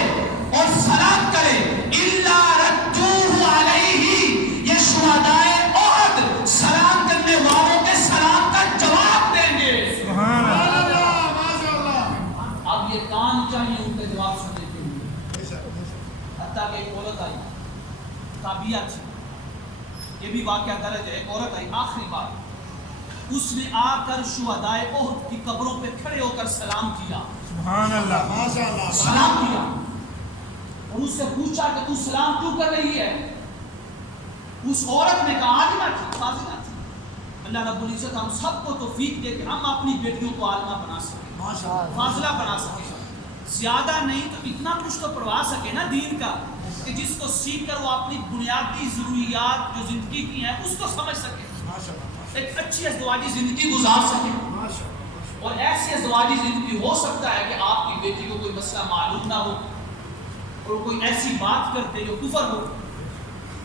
اور سلام کرے الا ردوہ علیہ. یہ شہدائے احد سلام کرنے والوں کے سلام کا جواب دیں گے. سبحان اللہ ماشاء اللہ. اب یہ کان چاہیے ان کے جواب سننے کے لیے. حتیٰ کہ ایک عورت آئی تابعہ تھی, یہ بھی واقعہ درج ہے. ایک عورت آئی, آخری بات, اس نے آ کر شہدائے احد کی قبروں پہ کھڑے ہو کر سلام کیا. سبحان اللہ ماشاء اللہ. سلام کیا اور اس سے پوچھا کہ تو سلام کیوں کر رہی ہے؟ اس عورت نے کہا, عالمہ تھی, فاضلہ تھی. اللہ رب العزت ہم سب کو توفیق دے کہ ہم اپنی بیٹیوں کو عالمہ بنا سکیں, فاضلہ بنا سکیں. زیادہ نہیں تو اتنا کچھ تو پڑھوا سکے نا دین کا کہ جس کو سیکھ کر وہ اپنی بنیادی ضروریات جو زندگی کی ہیں اس کو سمجھ سکے, ایک اچھی ازدواجی زندگی گزار سکے. اور ایسی ازدواجی زندگی ہو سکتا ہے کہ آپ کی بیٹی کو کوئی مسئلہ معلوم نہ ہو اور کوئی ایسی بات کرتے جو کفر ہو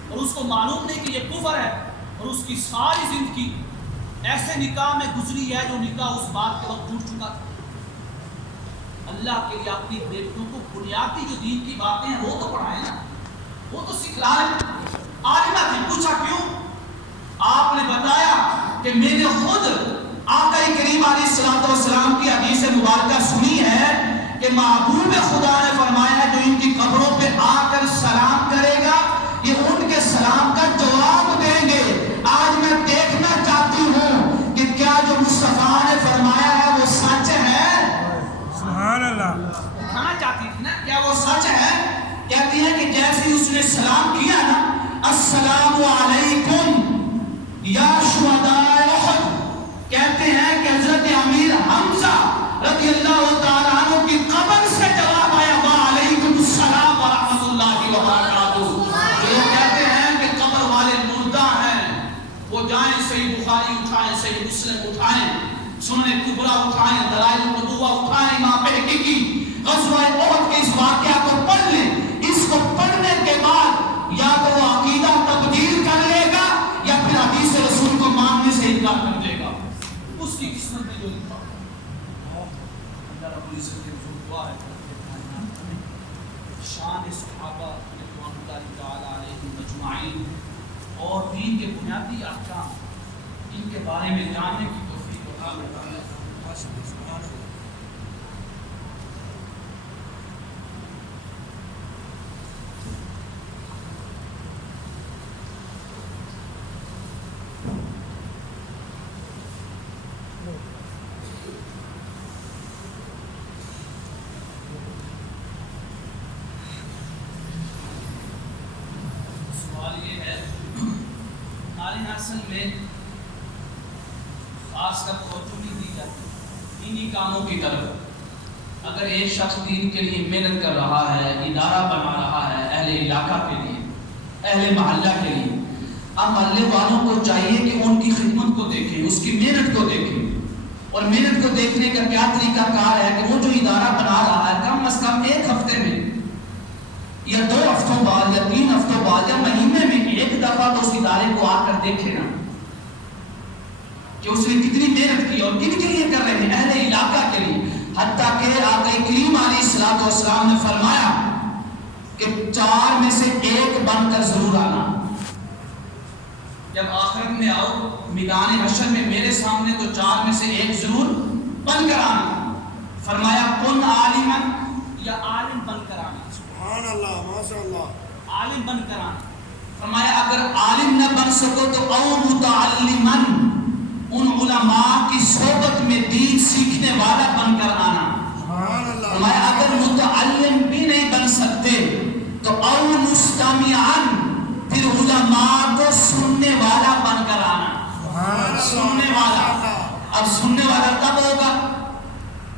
اور اس کو معلوم نہیں کہ یہ کفر ہے, اور اس کی ساری زندگی ایسے نکاح میں گزری ہے جو نکاح اس بات کے وقت ٹوٹ چکا تھا. اللہ کے لیے اپنی بیٹیوں کو بنیادی جو دین کی باتیں ہیں وہ تو پڑھائیں نا, وہ تو سکھلائیں. عالمہ تھی, پوچھا کیوں؟ آپ نے بتایا کہ میں نے خود آقا کریم علیہ السلام کی حدیث مبارکہ سنی ہے کہ محبوب خدا نے فرمایا جو ان کی قبروں پہ آ کر سلام کرے گا یہ ان کے سلام کا جواب دیں گے. آج میں دیکھنا چاہتی ہوں کہ کیا جو مصطفیٰ نے فرمایا ہے وہ سچ ہے. سبحان اللہ. کھانا چاہتی تھی نا, کیا وہ سچ ہے؟ کہتی ہے کہ جیسے ہی اس نے سلام کیا نا, السلام علیکم یا شہداء احد, کہتے ہیں کہ حضرت امیر حمزہ رضی اللہ تعالیٰ عنہ کی قبر سے جواب آیا وعلیکم السلام ورحمۃ اللہ وبرکاتہ. جو کہتے ہیں کہ قبر والے مردہ ہیں وہ جائیں صحیح بخاری اٹھائیں, صحیح مسلم اٹھائیں, سنن کبریٰ اٹھائیں, دلائل النبوہ اٹھائیں, امام بہقی کی غزوہ احد کے اس واقعہ کو پڑھ لیں. اس کو پڑھنے کے بعد یا تو وہ عقیدہ تبدیل کر لے گا یا پھر حدیث رسول کو ماننے سے انکار کر دے گا. اس کی قسمت میں جو لکھا اللہ رب العزت کے حضور دعا ہے شان صحابہ رضوان اللہ تعالی علیہم اجمعین اور دین کے بنیادی احکام ان کے بارے میں جاننے کی توفیق عطا فرمائے. اصل میں خاص کر توجہ نہیں دی جاتی دینی کاموں کی طرف. اگر ایک شخص دین کے لیے محنت کر رہا ہے, ادارہ بنا رہا ہے اہل علاقہ کے لیے, اہل محلہ کے لیے, اب محلے والوں کو چاہیے کہ ان کی خدمت کو دیکھیں, اس کی محنت کو دیکھیں. اور محنت کو دیکھنے کا کیا طریقہ کار ہے کہ وہ جو ادارہ بنا رہا ہے کم از کم ایک ہفتے میں یا 2 ہفتوں بعد یا 3 ہفتوں بعد یا مہینے میں ایک دفعہ تو اس ادارے کو آ کر دیکھے نا کہ اس نے کتنی محنت کی اور کن کے لیے کر رہے ہیں, اہل علاقہ کے لیے. حتیٰ کہ آقا کریم علیہ السلام نے فرمایا کہ 4 میں سے 1 بن کر ضرور آنا. جب آخرت میں آؤ میدان حشر میں میرے سامنے تو 4 میں سے 1 ضرور بن کر آنا. فرمایا کن عالمن, یا عالم بن کر آنا. سبحان اللہ ماشاء اللہ. عالم بن کر آنا. فرمایا اگر عالم نہ بن سکو تو او متعلمن, ان علماء کی صحبت میں دین سیکھنے والا بن کر آنا. سبحان اللہ. فرمایا اگر متعلم بھی نہیں بن سکتے تو او مستمعن, پھر علماء کو سننے والا بن کر آنا. سبحان اللہ. سننے والا. اب سننے والا کب ہوگا؟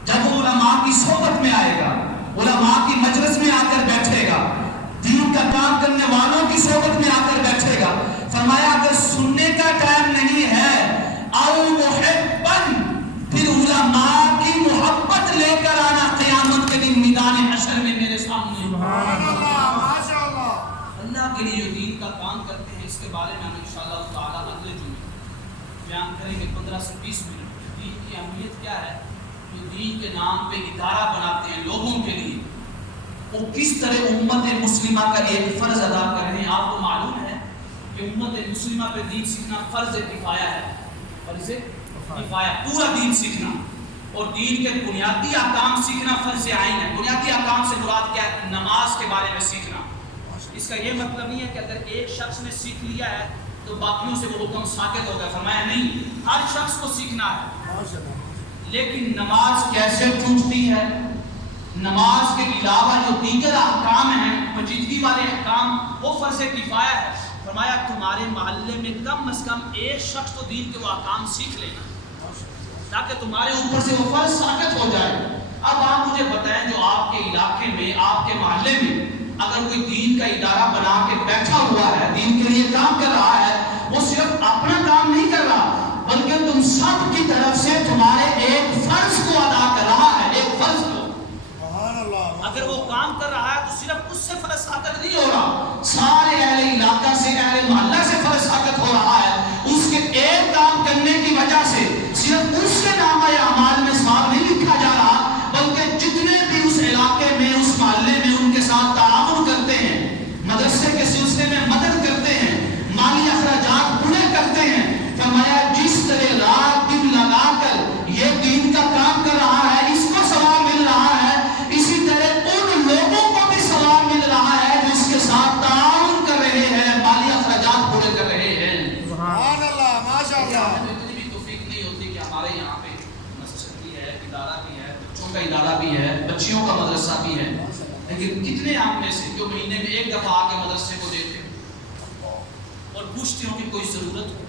جب وہ علماء کی صحبت میں آئے گا, علماء کی مجلس میں آ کر بیٹھے گا, دین کا کام کرنے والوں کی صحبت میں آ کر بیٹھے گا, کے بارے میں ہم انشاءاللہ تعالیٰ اگلے جمعے بیان کریں گے 15 سے 20 منٹ. دین کی اہمیت کیا ہے؟ جو دین کے نام پہ ادارہ بناتے ہیں لوگوں کے لیے، وہ کس طرح امت مسلمہ کا ایک فرض ادا کر رہے ہیں. آپ کو معلوم ہے کہ امت مسلمہ پہ دین سیکھنا فرض کفایہ ہے. فرض کفایہ، پورا دین سیکھنا اور دین کے بنیادی احکام سیکھنا فرض عین ہے. بنیادی احکام سے مراد کیا ہے؟ نماز کے بارے میں سیکھنا. اس کا یہ مطلب نہیں ہے کہ اگر ایک شخص نے سیکھ لیا ہے تو باقیوں سے وہ حکم ساقط ہو گیا. فرمایا نہیں، ہر شخص کو سیکھنا ہے. لیکن نماز کیسے ٹوٹتی ہے؟ نماز کے علاوہ جو دیگر احکام ہیں، مجیدگی والے احکام، وہ فرض کفایہ ہے. فرمایا تمہارے محلے میں کم از کم ایک شخص تو دین کے وہ احکام سیکھ لینا تاکہ تمہارے اوپر سے وہ فرض ساقط ہو جائے. اب آپ مجھے بتائیں، جو آپ کے علاقے میں، آپ کے محلے میں اگر کوئی دین کا ادارہ بنا کے بیٹھا ہوا ہے، دین کے لیے کام کر رہا ہے، وہ صرف اپنا کام نہیں کر رہا بلکہ تم سب کی طرف سے تمہارے ایک فرض کو ادا کر رہا ہے. ایک فرض کو اگر وہ کام کر رہا ہے تو صرف اس سے فرض ساقط نہیں ہو رہا، سارے اہل علاقہ سے، اہل محلہ سے فرض ساقط ہو رہا ہے. اس کے ایک کام کرنے کی وجہ سے صرف اس کے نامہ اعمال میں ثواب نہیں لکھا جا رہا بلکہ جتنے بھی اس علاقے میں، اس محلے میں ان کے ساتھ تعاون کرتے ہیں، مدرسے کے سلسلے میں مدد کرتے ہیں، مالی اخراجات پورے کرتے ہیں. فرمایا جس طرح رات دن لگا کر یہ دین کا کام کر رہا ہے، اس کو ثواب مل رہا ہے، اسی طرح ان لوگوں کو بھی ثواب مل رہا ہے جو اس کے ساتھ تعاون کر رہے ہیں، مالی اخراجات پورے کر رہے ہیں. سبحان اللہ، ماشاء اللہ. ہمیں اتنی بھی توفیق نہیں ہوتی کہ ہمارے یہاں پہ مسجد بھی ہے، ادارہ بھی ہے، بچوں کا ادارہ بھی ہے، بچیوں کا مدرسہ بھی ہے، لیکن کتنے آپ میں سے جو مہینے میں ایک دفعہ آ کے مدرسے کو دیتے اور پوچھتے ہوں کہ کوئی ضرورت ہو؟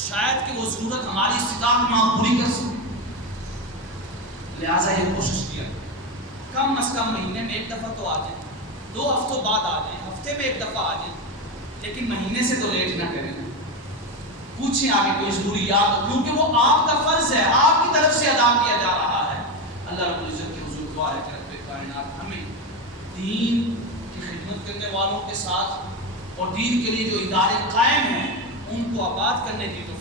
شاید کہ وہ ضرورت ہماری استطاعت میں ہم پوری کر سکیں. لہٰذا یہ کوشش کیا کم از کم مہینے میں ایک دفعہ تو آ جائیں، 2 ہفتوں بعد آ جائیں، ہفتے میں ایک دفعہ آ جائیں، لیکن مہینے سے تو لیٹ نہ کریں. پوچھیں آگے کوئی ضروریات ہو، کیونکہ وہ آپ کا فرض ہے، آپ کی طرف سے ادا کیا جا رہا ہے. اللہ رب العزت کے حضور دعا ہے کہ رب کائنات ہمیں دین کی خدمت کرنے والوں کے ساتھ اور دین کے لیے جو ادارے قائم ہیں ان کو آباد کرنے کی توفیق